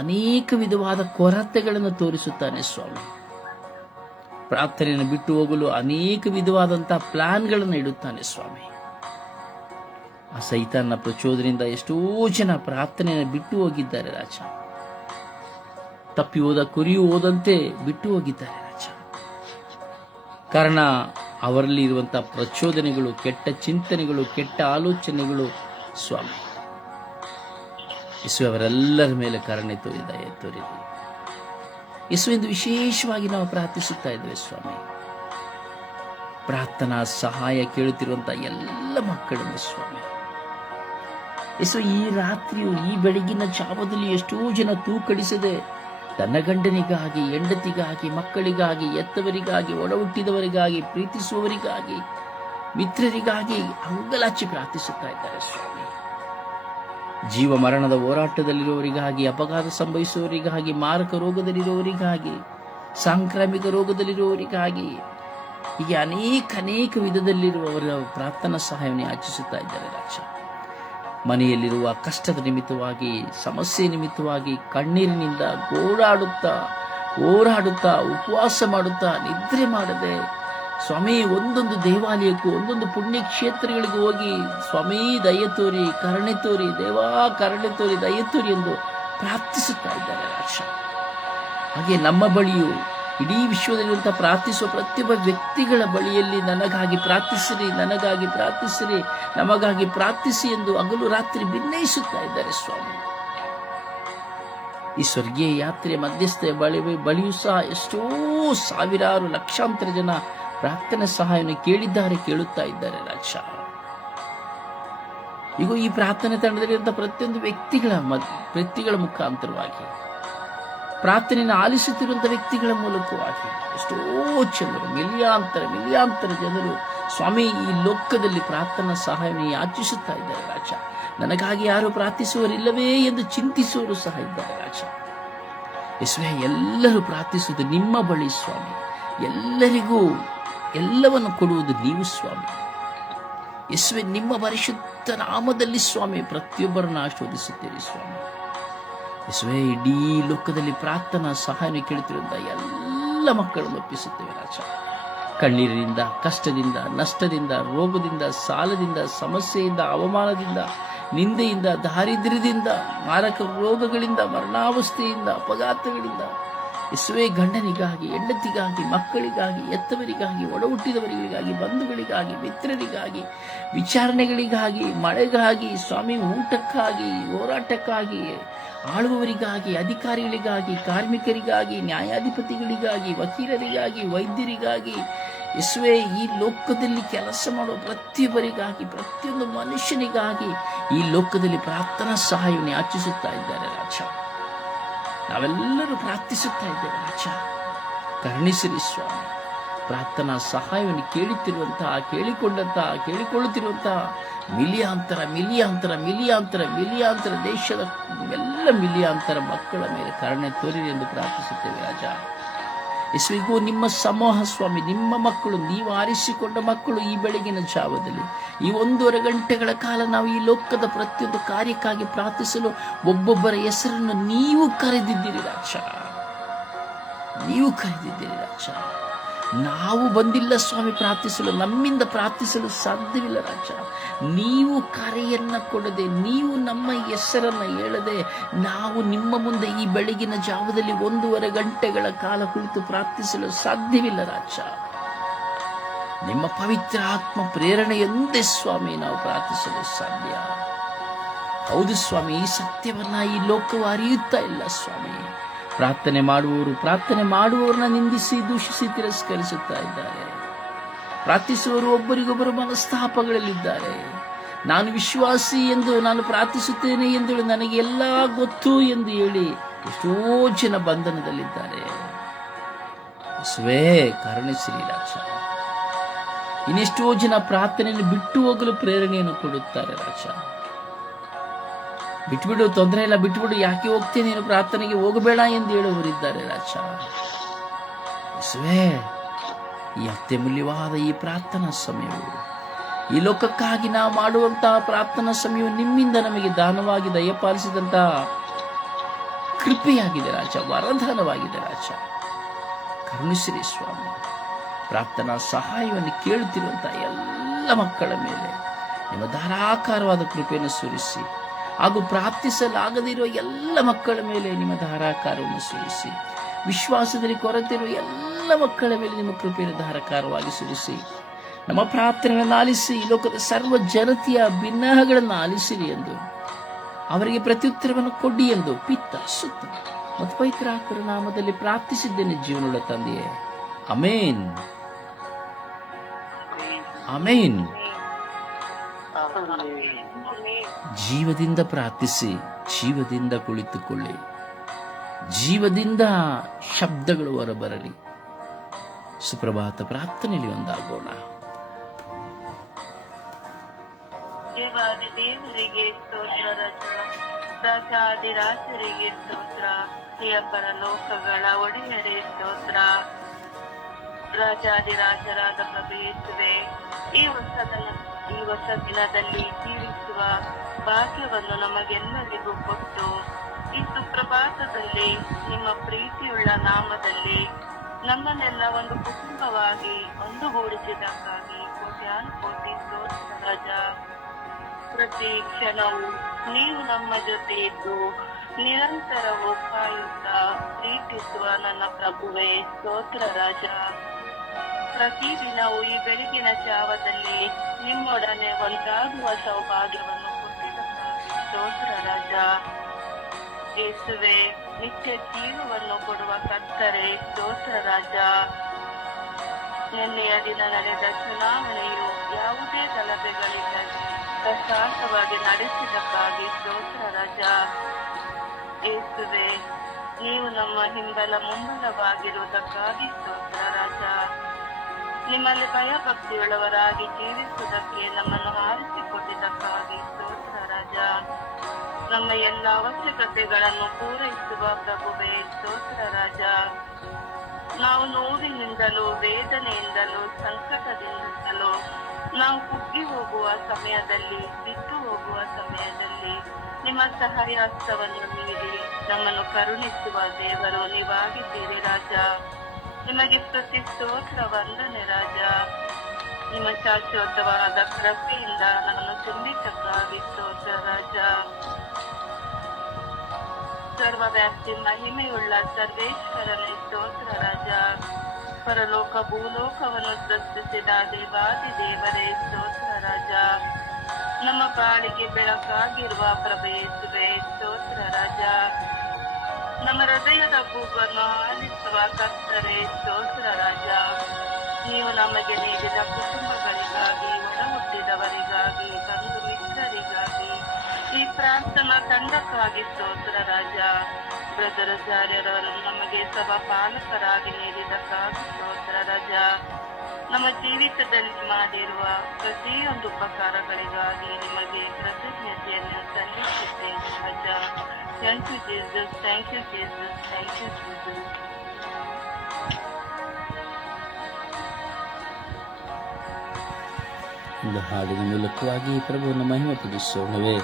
ಅನೇಕ ವಿಧವಾದ ಕೊರತೆಗಳನ್ನು ತೋರಿಸುತ್ತಾನೆ ಸ್ವಾಮಿ. ಪ್ರಾರ್ಥನೆಯನ್ನು ಬಿಟ್ಟು ಹೋಗಲು ಅನೇಕ ವಿಧವಾದಂತಹ ಪ್ಲಾನ್ಗಳನ್ನು ಇಡುತ್ತಾನೆ ಸ್ವಾಮಿ. ಆ ಸೈತಾನ ಪ್ರಚೋದನೆಯಿಂದ ಎಷ್ಟೋ ಜನ ಪ್ರಾರ್ಥನೆಯನ್ನು ಬಿಟ್ಟು ಹೋಗಿದ್ದಾರೆ ರಾಜ. ತಪ್ಪಿ ಹೋದ ಕುರಿಯು ಹೋದಂತೆ ಬಿಟ್ಟು ಹೋಗಿದ್ದಾರೆ ರಾಜ. ಕಾರಣ ಅವರಲ್ಲಿ ಇರುವಂತಹ ಪ್ರಚೋದನೆಗಳು, ಕೆಟ್ಟ ಚಿಂತನೆಗಳು, ಕೆಟ್ಟ ಆಲೋಚನೆಗಳು ಸ್ವಾಮಿ. ಯೇಸು ಅವರೆಲ್ಲರ ಮೇಲೆ ಕರುಣೆ ತೋರಿರಿ ಯೇಸು ಎಂದು ವಿಶೇಷವಾಗಿ ನಾವು ಪ್ರಾರ್ಥಿಸುತ್ತಾ ಇದ್ದೇವೆ ಸ್ವಾಮಿ. ಪ್ರಾರ್ಥನಾ ಸಹಾಯ ಕೇಳುತ್ತಿರುವಂತಹ ಎಲ್ಲ ಮಕ್ಕಳನ್ನು ಸ್ವಾಮಿ ಯೇಸು, ಈ ರಾತ್ರಿಯು ಈ ಬೆಳಗಿನ ಜಾವದಲ್ಲಿ ಎಷ್ಟೋ ಜನ ತೂಕಡಿಸದೆ ತನ್ನ ಗಂಡನಿಗಾಗಿ, ಹೆಂಡತಿಗಾಗಿ, ಮಕ್ಕಳಿಗಾಗಿ, ಎತ್ತವರಿಗಾಗಿ, ಒಡ ಹುಟ್ಟಿದವರಿಗಾಗಿ, ಪ್ರೀತಿಸುವವರಿಗಾಗಿ, ಮಿತ್ರರಿಗಾಗಿ ಅಂಗಲಾಚಿ ಪ್ರಾರ್ಥಿಸುತ್ತಾ ಇದ್ದಾರೆ ಸ್ವಾಮಿ. ಜೀವ ಮರಣದ ಹೋರಾಟದಲ್ಲಿರುವವರಿಗಾಗಿ, ಅಪಘಾತ ಸಂಭವಿಸುವವರಿಗಾಗಿ, ಮಾರಕ ರೋಗದಲ್ಲಿರುವವರಿಗಾಗಿ, ಸಾಂಕ್ರಾಮಿಕ ರೋಗದಲ್ಲಿರುವವರಿಗಾಗಿ, ಹೀಗೆ ಅನೇಕ ವಿಧದಲ್ಲಿರುವವರ ಪ್ರಾರ್ಥನಾ ಸಹಾಯವನ್ನು ಯಾಚಿಸುತ್ತಾ ಇದ್ದಾರೆ ರಾಜ. ಮನೆಯಲ್ಲಿರುವ ಕಷ್ಟದ ನಿಮಿತ್ತವಾಗಿ, ಸಮಸ್ಯೆ ನಿಮಿತ್ತವಾಗಿ ಕಣ್ಣೀರಿನಿಂದ ಹೋರಾಡುತ್ತಾ ಉಪವಾಸ ಮಾಡುತ್ತಾ ನಿದ್ರೆ ಮಾಡದೆ ಸ್ವಾಮಿ, ಒಂದೊಂದು ದೇವಾಲಯಕ್ಕೂ ಒಂದೊಂದು ಪುಣ್ಯಕ್ಷೇತ್ರಗಳಿಗೆ ಹೋಗಿ ಸ್ವಾಮಿ ದಯೆ ತೋರಿ, ಕರುಣೆ ತೋರಿ, ದೇವಾ ಕರುಣೆ ತೋರಿ, ದಯೆ ತೋರಿ ಎಂದು ಪ್ರಾರ್ಥಿಸುತ್ತಾ ಇದ್ದಾರೆ ರಾಜ. ಹಾಗೆ ನಮ್ಮ ಬಳಿಯೂ ಇಡೀ ವಿಶ್ವದಲ್ಲಿರುವಂತಹ ಪ್ರಾರ್ಥಿಸುವ ಪ್ರತಿಯೊಬ್ಬ ವ್ಯಕ್ತಿಗಳ ಬಳಿಯಲ್ಲಿ ನನಗಾಗಿ ಪ್ರಾರ್ಥಿಸಿರಿ, ನನಗಾಗಿ ಪ್ರಾರ್ಥಿಸಿರಿ, ನಮಗಾಗಿ ಪ್ರಾರ್ಥಿಸಿ ಎಂದು ಹಗಲು ರಾತ್ರಿ ಭಿನ್ನಯಿಸುತ್ತಾ ಇದ್ದಾರೆ ಸ್ವಾಮಿ. ಈ ಸ್ವರ್ಗೀಯ ಯಾತ್ರೆಯ ಮಧ್ಯಸ್ಥೆಯ ಬಳಿಯೂ ಸಹ ಎಷ್ಟೋ ಸಾವಿರಾರು ಲಕ್ಷಾಂತರ ಜನ ಪ್ರಾರ್ಥನೆ ಸಹಾಯವನ್ನು ಕೇಳುತ್ತಾ ಇದ್ದಾರೆ ರಾಜ. ಈಗ ಈ ಪ್ರಾರ್ಥನೆ ತಂಡದಲ್ಲಿರುವಂತಹ ಪ್ರತಿಯೊಂದು ವ್ಯಕ್ತಿಗಳ ಮುಖಾಂತರವಾಗಿ, ಪ್ರಾರ್ಥನೆಯನ್ನು ಆಲಿಸುತ್ತಿರುವಂತಹ ವ್ಯಕ್ತಿಗಳ ಮೂಲಕವಾಗಿ ಎಷ್ಟೋ ಜನರು, ಮಿಲಿಯಾಂತರ ಜನರು ಸ್ವಾಮಿ ಈ ಲೋಕದಲ್ಲಿ ಪ್ರಾರ್ಥನಾ ಸಹಾಯವನ್ನು ಯಾಚಿಸುತ್ತಾ ಇದ್ದಾರೆ ರಾಜ. ನನಗಾಗಿ ಯಾರು ಪ್ರಾರ್ಥಿಸುವರಿಲ್ಲವೇ ಎಂದು ಚಿಂತಿಸುವವರು ಸಹ ಇದ್ದಾರೆ ರಾಜ. ಯೇಸುವೇ, ಎಲ್ಲರೂ ಪ್ರಾರ್ಥಿಸುವುದು ನಿಮ್ಮ ಬಳಿ ಸ್ವಾಮಿ. ಎಲ್ಲರಿಗೂ ಎಲ್ಲವನ್ನು ಕೊಡುವುದು ನೀವು ಸ್ವಾಮಿ. ಯೇಸುವೇ, ನಿಮ್ಮ ಪರಿಶುದ್ಧ ನಾಮದಲ್ಲಿ ಸ್ವಾಮಿ ಪ್ರತಿಯೊಬ್ಬರನ್ನು ಆಶೀರ್ವದಿಸುತ್ತೀರಿ ಸ್ವಾಮಿ. ಯೇಸುವೇ, ಇಡೀ ಲೋಕದಲ್ಲಿ ಪ್ರಾರ್ಥನಾ ಸಹಾಯ ಕೇಳುತ್ತಿರುವಂತಹ ಎಲ್ಲ ಮಕ್ಕಳನ್ನು ಒಪ್ಪಿಸುತ್ತೇವೆ ರಾಜ. ಕಣ್ಣೀರಿನಿಂದ, ಕಷ್ಟದಿಂದ, ನಷ್ಟದಿಂದ, ರೋಗದಿಂದ, ಸಾಲದಿಂದ, ಸಮಸ್ಯೆಯಿಂದ, ಅವಮಾನದಿಂದ, ನಿಂದೆಯಿಂದ, ದಾರಿದ್ರ್ಯದಿಂದ, ಮಾರಕ ರೋಗಗಳಿಂದ, ಮರಣಾವಸ್ಥೆಯಿಂದ, ಅಪಘಾತಗಳಿಂದ ಯೇಸುವೇ, ಗಂಡನಿಗಾಗಿ, ಹೆಂಡತಿಗಾಗಿ, ಮಕ್ಕಳಿಗಾಗಿ, ಎತ್ತವರಿಗಾಗಿ, ಒಡ ಹುಟ್ಟಿದವರಿಗಾಗಿ, ಬಂಧುಗಳಿಗಾಗಿ, ಮಿತ್ರರಿಗಾಗಿ, ವಿಚಾರಣೆಗಳಿಗಾಗಿ, ಮಳೆಗಾಗಿ, ಸ್ವಾಮಿ ಊಟಕ್ಕಾಗಿ, ಹೋರಾಟಕ್ಕಾಗಿ, ಆಳುವವರಿಗಾಗಿ, ಅಧಿಕಾರಿಗಳಿಗಾಗಿ, ಕಾರ್ಮಿಕರಿಗಾಗಿ, ನ್ಯಾಯಾಧಿಪತಿಗಳಿಗಾಗಿ, ವಕೀಲರಿಗಾಗಿ, ವೈದ್ಯರಿಗಾಗಿ, ಯೇಸುವೇ, ಈ ಲೋಕದಲ್ಲಿ ಕೆಲಸ ಮಾಡುವ ಪ್ರತಿಯೊಬ್ಬರಿಗಾಗಿ, ಪ್ರತಿಯೊಂದು ಮನುಷ್ಯನಿಗಾಗಿ ಈ ಲೋಕದಲ್ಲಿ ಪ್ರಾರ್ಥನಾ ಸಹಾಯವನ್ನು ಯಾಚಿಸುತ್ತಾ ಇದ್ದಾರೆ ರಾಜ. ನಾವೆಲ್ಲರೂ ಪ್ರಾರ್ಥಿಸುತ್ತಾ ಇದ್ದೇವೆ ರಾಜ. ಕರುಣಿಸಿರಿ ಸ್ವಾಮಿ. ಪ್ರಾರ್ಥನಾ ಸಹಾಯವನ್ನು ಕೇಳಿಕೊಳ್ಳುತ್ತಿರುವಂತಹ ಮಿಲಿಯಾಂತರ ದೇಶದ ಎಲ್ಲ ಮಿಲಿಯಾಂತರ ಮಕ್ಕಳ ಮೇಲೆ ಕರುಣೆ ತೋರಿರಿ ಎಂದು ಪ್ರಾರ್ಥಿಸುತ್ತೇವೆ ರಾಜ. ಯೇಸುವಿಗೂ ನಿಮ್ಮ ಸಮೂಹ ಸ್ವಾಮಿ, ನಿಮ್ಮ ಮಕ್ಕಳು, ನೀವು ಆರಿಸಿಕೊಂಡ ಮಕ್ಕಳು ಈ ಬೆಳಗಿನ ಜಾವದಲ್ಲಿ ಈ 1.5 ಗಂಟೆಗಳ ಕಾಲ ನಾವು ಈ ಲೋಕದ ಪ್ರತಿಯೊಂದು ಕಾರ್ಯಕ್ಕಾಗಿ ಪ್ರಾರ್ಥಿಸಲು ಒಬ್ಬೊಬ್ಬರ ಹೆಸರನ್ನು ನೀವು ಕರೆದಿದ್ದೀರಿ ರಾಜ. ನಾವು ಬಂದಿಲ್ಲ ಸ್ವಾಮಿ ಪ್ರಾರ್ಥಿಸಲು, ನಮ್ಮಿಂದ ಪ್ರಾರ್ಥಿಸಲು ಸಾಧ್ಯವಿಲ್ಲ ರಾಜ. ನೀವು ಕರೆಯನ್ನ ಕೊಡದೆ, ನೀವು ನಮ್ಮ ಹೆಸರನ್ನ ಹೇಳದೆ ನಾವು ನಿಮ್ಮ ಮುಂದೆ ಈ ಬೆಳಗಿನ ಜಾವದಲ್ಲಿ 1.5 ಗಂಟೆಗಳ ಕಾಲ ಕುಳಿತು ಪ್ರಾರ್ಥಿಸಲು ಸಾಧ್ಯವಿಲ್ಲ ರಾಜ. ನಿಮ್ಮ ಪವಿತ್ರ ಆತ್ಮ ಪ್ರೇರಣೆಯಂತೆ ಸ್ವಾಮಿ ನಾವು ಪ್ರಾರ್ಥಿಸಲು ಸಾಧ್ಯ. ಹೌದು ಸ್ವಾಮಿ, ಈ ಸತ್ಯವನ್ನ ಈ ಲೋಕವು ಅರಿಯುತ್ತಾ ಇಲ್ಲ ಸ್ವಾಮಿ. ಪ್ರಾರ್ಥನೆ ಮಾಡುವವರನ್ನ ನಿಂದಿಸಿ, ದೂಷಿಸಿ, ತಿರಸ್ಕರಿಸುತ್ತಾ ಇದ್ದಾರೆ. ಪ್ರಾರ್ಥಿಸುವವರು ಒಬ್ಬರಿಗೊಬ್ಬರು ಮನಸ್ತಾಪಗಳಲ್ಲಿದ್ದಾರೆ. ನಾನು ವಿಶ್ವಾಸಿ ಎಂದು, ನಾನು ಪ್ರಾರ್ಥಿಸುತ್ತೇನೆ ಎಂದು ನನಗೆ ಎಲ್ಲ ಗೊತ್ತು ಎಂದು ಹೇಳಿ ಎಷ್ಟೋ ಜನ ಬಂಧನದಲ್ಲಿದ್ದಾರೆ. ಕರುಣಿಸಿರಿ ರಾಜ. ಇನ್ನೆಷ್ಟೋ ಜನ ಪ್ರಾರ್ಥನೆಯನ್ನು ಬಿಟ್ಟು ಹೋಗಲು ಪ್ರೇರಣೆಯನ್ನು ಕೊಡುತ್ತಾರೆ ರಾಜ. ಬಿಟ್ಬಿಡು, ತೊಂದರೆ ಇಲ್ಲ, ಬಿಟ್ಬಿಡು, ಯಾಕೆ ಹೋಗ್ತೇನೆ, ನೀನು ಪ್ರಾರ್ಥನೆಗೆ ಹೋಗಬೇಡ ಎಂದು ಹೇಳುವವರಿದ್ದಾರೆ ರಾಜ. ಈ ಅತ್ಯಮೂಲ್ಯವಾದ ಈ ಪ್ರಾರ್ಥನಾ ಸಮಯವು, ಈ ಲೋಕಕ್ಕಾಗಿ ನಾವು ಮಾಡುವಂತಹ ಪ್ರಾರ್ಥನಾ ಸಮಯವು ನಿಮ್ಮಿಂದ ನಮಗೆ ದಾನವಾಗಿ ದಯಪಾಲಿಸಿದಂತಹ ಕೃಪೆಯಾಗಿದೆ ರಾಜ, ವರದಾನವಾಗಿದೆ ರಾಜ. ಕರುಣಿಸಿರಿ ಸ್ವಾಮಿ. ಪ್ರಾರ್ಥನಾ ಸಹಾಯವನ್ನು ಕೇಳುತ್ತಿರುವಂತಹ ಎಲ್ಲ ಮಕ್ಕಳ ಮೇಲೆ ನಿಮ್ಮ ಧಾರಾಕಾರವಾದ ಕೃಪೆಯನ್ನು ಸುರಿಸಿ, ಹಾಗೂ ಪ್ರಾರ್ಥಿಸಲಾಗದಿರುವ ಎಲ್ಲ ಮಕ್ಕಳ ಮೇಲೆ ನಿಮ್ಮ ಧಾರಾಕಾರವನ್ನು ಸುರಿಸಿ, ವಿಶ್ವಾಸದಲ್ಲಿ ಕೊರತಿರುವ ಎಲ್ಲ ಮಕ್ಕಳ ಮೇಲೆ ನಿಮ್ಮ ಕೃಪೆಯನ್ನು ಧಾರಾಕಾರವಾಗಿ ಸುರಿಸಿ, ನಮ್ಮ ಪ್ರಾರ್ಥನೆಗಳನ್ನು ಆಲಿಸಿ, ಈ ಲೋಕದ ಸರ್ವ ಜನತೆಯ ಭಿನ್ನಹಗಳನ್ನು ಆಲಿಸಿರಿ ಎಂದು, ಅವರಿಗೆ ಪ್ರತ್ಯುತ್ತರವನ್ನು ಕೊಡಿ ಎಂದು ಪಿತ್ತ, ಸುತ್ತ ಮತ್ತು ಪವಿತ್ರಾತ್ಮರ ನಾಮದಲ್ಲಿ ಪ್ರಾರ್ಥಿಸಿದ್ದೇನೆ ಜೀವನವುಳ್ಳ ತಂದೆಯೇ. Amen, amen. ಜೀವದಿಂದ ಪ್ರಾರ್ಥಿಸಿ, ಜೀವದಿಂದ ಕುಳಿತುಕೊಳ್ಳಿ, ಜೀವದಿಂದ ಶಬ್ದಗಳು ಹೊರಬರಲಿ. ಸುಪ್ರಭಾತ ಪ್ರಾರ್ಥನೆಯಲ್ಲಿ ಒಂದಾಗೋಣ. ದೇವರಿಗೆ ಸ್ತೋತ್ರ, ರಾಜಾದಿರಾಜರಿಗೆ ಸ್ತೋತ್ರ, ಅಪ್ಪರ ಲೋಕಗಳ ಒಡೆಯರೇ ಸ್ತೋತ್ರ. ರಾಜಾದಿರಾಜರಾದ ಪ್ರಭು ಯೇಸುವೆ, ಈ ಹೊಸ ದಿನದಲ್ಲಿ ಜೀವಿಸುವ ಭಾಗ್ಯವನ್ನು ನಮಗೆಲ್ಲರಿಗೂ ಕೊಟ್ಟು, ಈ ಸುಪ್ರಭಾತದಲ್ಲಿ ನಿಮ್ಮ ಪ್ರೀತಿಯುಳ್ಳ ನಾಮದಲ್ಲಿ ನಮ್ಮನ್ನೆಲ್ಲ ಒಂದು ಕುಟುಂಬವಾಗಿ ಒಂದುಗೂಡಿಸಿದ್ದಕ್ಕಾಗಿ ಕೋಟ್ಯಾನುಕೋಟಿ ಸ್ತೋತ್ರ ರಾಜ. ಪ್ರತಿ ಕ್ಷಣವೂ ನೀವು ನಮ್ಮ ಜೊತೆ ಇದ್ದು ನಿರಂತರವೂ ಕಾಯುತ್ತಾ ಪ್ರೀತಿಸುವ ನನ್ನ ಪ್ರಭುವೇ ಸ್ತೋತ್ರ ರಾಜ. ಪ್ರತಿದಿನವೂ ಈ ಬೆಳಗಿನ ಜಾವದಲ್ಲಿ ನಿಮ್ಮೊಡನೆ ಒಂದಾಗುವ ಸೌಭಾಗ್ಯವನ್ನು ಕೊಟ್ಟಿದ್ದಕ್ಕಾಗಿ ಸ್ತೋತ್ರ ರಾಜ. ಯೇಸುವೆ, ನಿತ್ಯ ಜೀವವನ್ನು ಕೊಡುವ ಕರ್ತರೆ ಸ್ತೋತ್ರ ರಾಜ. ನಿನ್ನೆಯ ದಿನ ನಡೆದ ಚುನಾವಣೆಯು ಯಾವುದೇ ಗಲಭೆಗಳಿಲ್ಲದೆ ಪ್ರಶಾಂತವಾಗಿ ನಡೆಸಿದ್ದಕ್ಕಾಗಿ ಸ್ತೋತ್ರ ರಾಜ. ಯೇಸುವೆ, ನೀವು ನಮ್ಮ ಹಿಂಬಲ ಮುಂಬಲವಾಗಿರುವುದಕ್ಕಾಗಿ ಸ್ತೋತ್ರ ರಾಜ. ನಿಮ್ಮಲ್ಲಿ ಭಯಭಕ್ತಿಯುಳ್ಳವರಾಗಿ ಜೀವಿಸುವುದಕ್ಕೆ ನಮ್ಮನ್ನು ಆರಿಸಿಕೊಂಡಿದ್ದಕ್ಕಾಗಿ ಸ್ತೋತ್ರ ರಾಜ. ನಮ್ಮ ಎಲ್ಲ ಅವಶ್ಯಕತೆಗಳನ್ನು ಪೂರೈಸುವ ಪ್ರಭುವೇ ಸ್ತೋತ್ರ ರಾಜ. ನಾವು ನೋವಿನಿಂದಲೂ ವೇದನೆಯಿಂದಲೂ ಸಂಕಟದಿಂದಲೂ ನಾವು ಕುಗ್ಗಿ ಹೋಗುವ ಸಮಯದಲ್ಲಿ, ಬಿಟ್ಟು ಹೋಗುವ ಸಮಯದಲ್ಲಿ ನಿಮ್ಮ ಸಹಾಯ ಹಸ್ತವನ್ನು ನೀಡಿ ನಮ್ಮನ್ನು ಕರುಣಿಸುವ ದೇವರು ನೀವಾಗಿದ್ದೀರಿ ರಾಜ. ನಿಮಗೆ ಸ್ತುತಿ ಸ್ತೋತ್ರ ವಂದನೆ ರಾಜ. ನಿಮ್ಮ ಶಾಶ್ವತವಾದ ಕೃಪೆಯಿಂದ ನಮ್ಮನ್ನು ತುಂಬಿದ್ದಕ್ಕಾಗಿ ಸ್ತೋತ್ರ ರಾಜ. ಸರ್ವವ್ಯಾಪ್ತಿ ಮಹಿಮೆಯುಳ್ಳ ಸರ್ವೇಶ್ವರನೇ ಸ್ತೋತ್ರ ರಾಜ. ಪರಲೋಕ ಭೂಲೋಕವನ್ನು ಸೃಷ್ಟಿಸಿದ ದೇವಾದಿ ದೇವರೇ ಸ್ತೋತ್ರ ರಾಜ. ನಮ್ಮ ಬಾಳಿಗೆ ಬೆಳಕಾಗಿರುವ ಪ್ರಭೇಸುವೆ ಸ್ತೋತ್ರ ರಾಜ. ನಮ್ಮ ಹೃದಯದ ಕೂಗನ್ನು ಆಲಿಸುವ ಕರ್ತರೆ ಸ್ತೋತ್ರ ರಾಜ. ನೀವು ನಮಗೆ ನೀಡಿದ ಕುಟುಂಬಗಳಿಗಾಗಿ, ಒಡ ಹುಟ್ಟಿದವರಿಗಾಗಿ, ಬಂಧು ಮಿತ್ರರಿಗಾಗಿ, ಈ ಪ್ರಾರ್ಥನಾ ತಂಡಕ್ಕಾಗಿ ಸ್ತೋತ್ರ ರಾಜ. ಬ್ರದರ್ ಆಚಾರ್ಯರವರು ನಮಗೆ ಸಭಾ ಪಾಲಕರಾಗಿ ನೀಡಿದಕ್ಕಾಗಿ ಸ್ತೋತ್ರ ರಾಜ. ನಮ್ಮ ಜೀವಿತದಲ್ಲಿ ಮಾಡಿರುವ ಪ್ರತಿಯೊಂದು ಉಪಕಾರಗಳಿಗಾಗಿ ನಿಮಗೆ ಕೃತಜ್ಞತೆಯನ್ನು ಸಲ್ಲಿಸುತ್ತೇನೆ ರಾಜ. Thank you Jesus, thank you Jesus, thank you Jesus. ಒಂದು ಹಾಡಿನ ಮೂಲಕವಾಗಿ ಪ್ರಭುವನ್ನು ಮಹಿಮೆ ಪಡಿಸೋಣವೇ.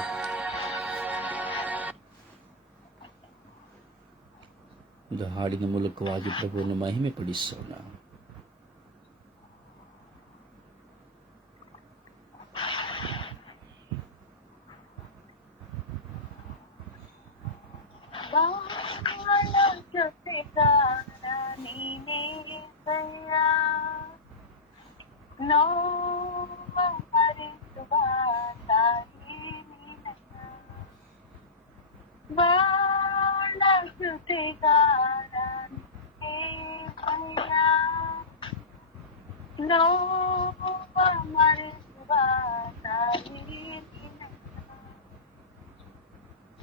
ಒಂದು ಹಾಡಿನ ಮೂಲಕವಾಗಿ ಪ್ರಭುವನ್ನು ಮಹಿಮೆ ಪಡಿಸೋಣ.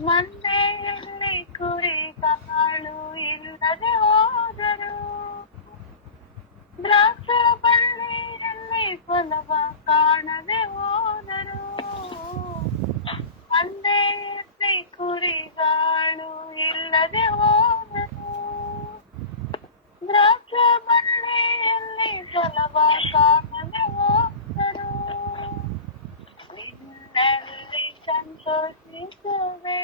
ಮಂದೆಯಲ್ಲಿ ಕುರಿ ಕಾಳು ಇಲ್ಲದೆ ಹೋದರು, ದ್ರಾಕ್ಷ ಬಳ್ಳಿಯಲ್ಲಿ ಫಲವ ಕಾಣದೆ ಹೋದರು. ಮಂದೆಯಲ್ಲಿ ಕುರಿಗಾಳು ಇಲ್ಲದೆ ಹೋದರು, ದ್ರಾಕ್ಷ ಬಳ್ಳಿಯಲ್ಲಿ ಫಲವ ಕಾಣದೆ ಹೋದರು. ನಿನ್ನಲ್ಲಿ ಸಂತೋಷಿಸುವೆ,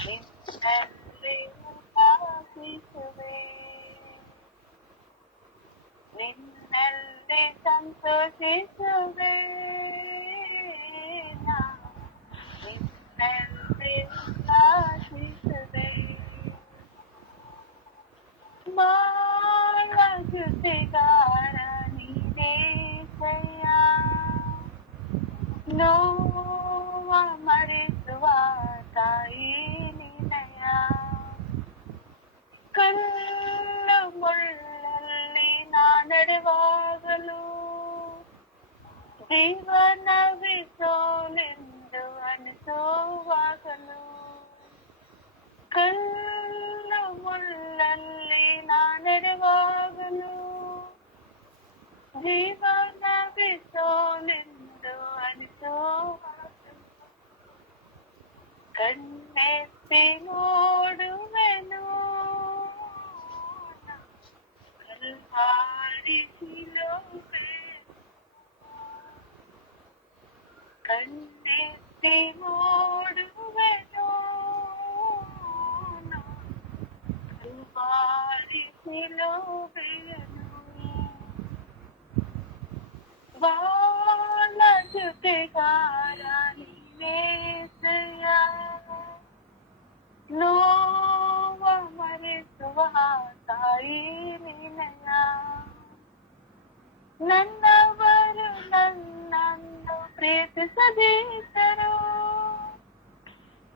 ನಿನ್ನಲ್ಲಿ ಉಲ್ಲಾಸಿಸುವೆ, ನಿನ್ನಲ್ಲಿ ಸಂತೋಷಿಸುವೆ, ನಿನ್ನಲ್ಲಿ ಉಲ್ಲಾಸಿಸುವೆ. ಬಾಳ ಕೃತಿಗಾರ ನೀನೇಸಯ್ಯ, ನೋವ ಮರೆಸುವ ತಾಯಿ ನಿನಯ. ಕಲ್ಲು ಮುಳ್ಳಲ್ಲಿ ನಾ ನಡೆವಾಗಲೂ ಜೀವನವಿಸೋಲೆಂದು ಅನಿಸುವಾಗಲೂ, ಕಲ್ಲು ಮುಳ್ಳಲ್ಲಿ ನಾ ನಡೆವಾಗಲೂ ಜೀವನವಿಸೋಲೆಂದು ಅನಿಸುವಾಗಲೂ, ಕಣ್ಣೆತ್ತಿ ನೋಡುವೆನು ಕಲ್ವಾರಿ ಶಿಲುಬೆ, ಕಣ್ಣೆತ್ತಿ ನೋಡುವೆನು ಬಾಳ ಜೊತೆಗಾರ ನೀನೇಸಯ್ಯ, ನೋವ ಮರೆಸುವ ತಾಯಿ ನಿನಯ. ನನ್ನವರು ನನ್ನನ್ನು ಪ್ರೀತಿಸದಿದ್ದರು,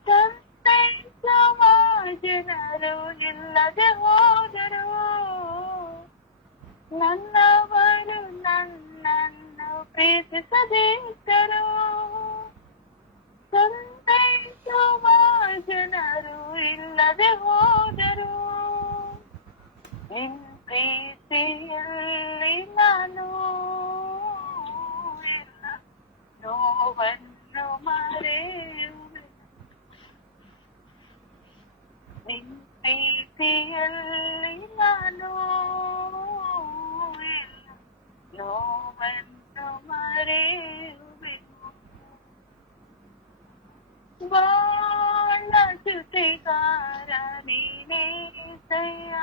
ಸಂತೈಸುವ ಜನರು ಇಲ್ಲದೆ ಹೋದರು. ನನ್ನವರು ನನ್ನನ್ನು ಪ್ರೀತಿಸದಿದ್ದರು, ಸಂತೈಸುವ ಜನರು ಇಲ್ಲದೆ ಹೋದರು. ನಿನ್ ಪ್ರೀತಿಯಲ್ಲಿ ನಾನು ಇಲ್ಲ, ನೋವನ್ನು ಮರೆಯುವೆ. ನಿನ್ ಪ್ರೀತಿಯಲ್ಲಿ ನಾನು ಇಲ್ಲ, ನೋವನ್ನು ಮರೆಯುವೆ. ಬಾಳ ಜೊತೆಗಾರ ನೀನೇಸಯ್ಯ,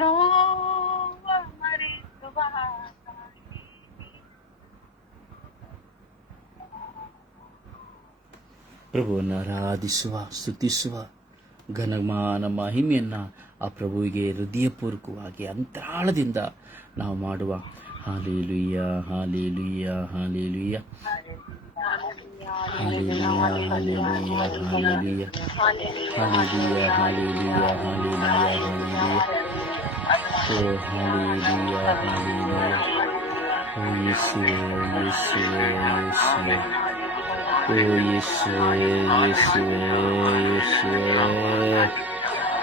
ನೋವ ಮರೆಸುವ ತಾಯಿ. ಪ್ರಭುವನ್ನು ಆರಾಧಿಸುವ, ಸ್ತುತಿಸುವ, ಘನಮಾನ ಮಹಿಮೆಯನ್ನು ಆ ಪ್ರಭುವಿಗೆ ಹೃದಯಪೂರ್ವಕವಾಗಿ ಅಂತರಾಳದಿಂದ ನಾವು ಮಾಡುವ. Hallelujah, hallelujah, hallelujah, hallelujah, hallelujah, hallelujah, hallelujah, hallelujah, hallelujah. ಓ ಹಾಲೆಲೂಯ, ಹಾಲೆಲೂಯ. ಓ ಯೇಸುವೇ, ಯೇಸುವೇ, ಯೇಸುವೇ. ಓ ಯೇಸುವೇ, ಯೇಸುವೇ, ಯೇಸುವೇ.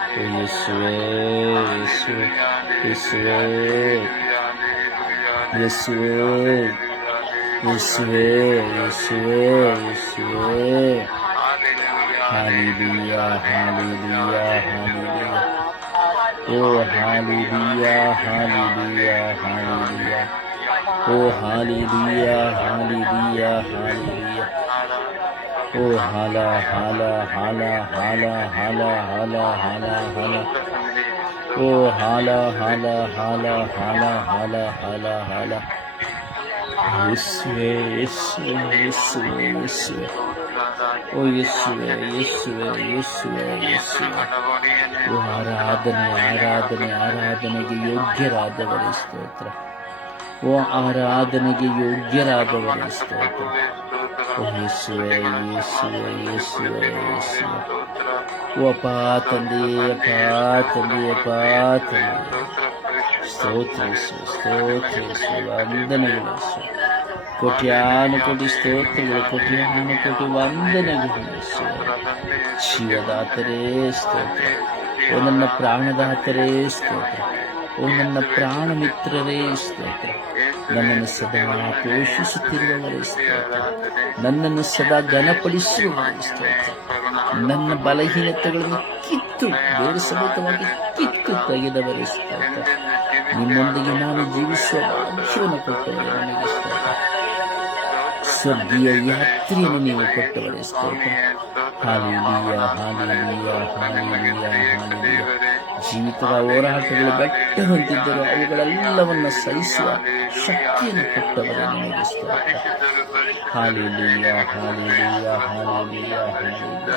ಓ ಯೇಸುವೇ, ಯೇಸುವೇ, ಯೇಸುವೇ, ಯೇಸುವೇ, ಯೇಸುವೇ, ಯೇಸುವೇ, ಯೇಸುವೇ. Hallelujah, hallelujah, hallelujah. ಓ ಹಾಲೆಲೂಯ, ಹಾಲೆಲೂಯ, ಹಾಲೆಲೂಯ. ಓ ಹಾಲೆಲೂಯ, ಹಾಲೆಲೂಯ, ಹಾಲೆಲೂಯ. ಓ ಹಾಲ ಹಾಲ ಹಾಲ ಹಾಲ ಹಾಲ ಹಾಲ ಹಾಲ ಹಾಲ. ಓ ಹಾಲ ಹಾಲ ಹಾಲ ಹಾಲ ಹಾಲ ಹಾಲ ಹಾಲ. ಯೇಸುವೇ, ಯೇಸುವೇ, ಯೇಸುವೇ, ಯೇಸುವೇ. ಓ ಯೇಸುವೇ, ಯೇಸುವೇ, ಯೇಸುವೇ, ಯೇಸುವೇ. ಓ ಆರಾಧನೆ, ಆರಾಧನೆ, ಆರಾಧನೆಗೆ ಯೋಗ್ಯರಾದವರೇ ಸ್ತೋತ್ರ. ಓ ಆರಾಧನೆಗೆ ಯೋಗ್ಯರಾದವರೇ ಸ್ತೋತ್ರ. ಓ ಯೇಸುವೇ, ಯೇಸುವೇ, ಯೇಸುವೇ, ಯೇಸುವೇ. ಓ ಅಪ್ಪಾ ತಂದೆಯೇ, ಅಪ್ಪಾ ತಂದೆಯೇ, ಅಪ್ಪಾ ತಂದೆಯೇ. ಸ್ತೋತ್ರ ಯೇಸುವೆ, ಸ್ತೋತ್ರ ಯೇಸುವೆ, ವಂದನೆಗಳು ಯೇಸುವೆ. ಕೋಟ್ಯಾನುಕೋಟಿ ಸ್ತೋತ್ರಗಳು, ಕೋಟ್ಯಾನುಕೋಟಿ ವಂದನೆಗಳು ಯೇಸುವೆ. ಜೀವದಾತರೇ ಸ್ತೋತ್ರ. ಓ ನನ್ನ ಪ್ರಾಣದಾತರೇ ಸ್ತೋತ್ರ. ಓ ನನ್ನ ಪ್ರಾಣ ಮಿತ್ರರೇ ಸ್ತೋತ್ರ. ನನ್ನನ್ನು ಸದಾ ಪೋಷಿಸುತ್ತಿರುವವರೇ ಸ್ತೋತ್ರ. ನನ್ನನ್ನು ಸದಾ ಘನಪಡಿಸುವವರೇ ಸ್ತೋತ್ರ. ನನ್ನ ಬಲಹೀನತೆಗಳನ್ನು ಕಿತ್ತು ಬೇರೆ ಸಮೇತವಾಗಿ ಕಿತ್ತು ತೆಗೆದವರೇ ಸ್ತೋತ್ರ. ನಿಮ್ಮೊಂದಿಗೆ ನಾನು ಜೀವಿಸುವ ಭಾಗ್ಯವನ್ನು ಕೊಟ್ಟವರೇ ನನಗೆ ಸ್ತೋತ್ರ. ಸ್ವರ್ಗೀಯ ಯಾತ್ರೆಯನ್ನು ನೀವು ಕೊಟ್ಟವರೇ ಸ್ತೋತ್ರ. Hallelujah, hallelujah, hallelujah, hallelujah. ಜೀವಿತದ ಹೋರಾಟಗಳು ಬೆಟ್ಟ ಹೊಂದಿದ್ದರೂ ಅವುಗಳೆಲ್ಲವನ್ನ ಸಹಿಸುವ ಶಕ್ತಿಯನ್ನು ಕೊಟ್ಟವರೇ ನಿಮಗೆ ಸ್ತೋತ್ರ. Hallelujah, hallelujah, hallelujah, hallelujah.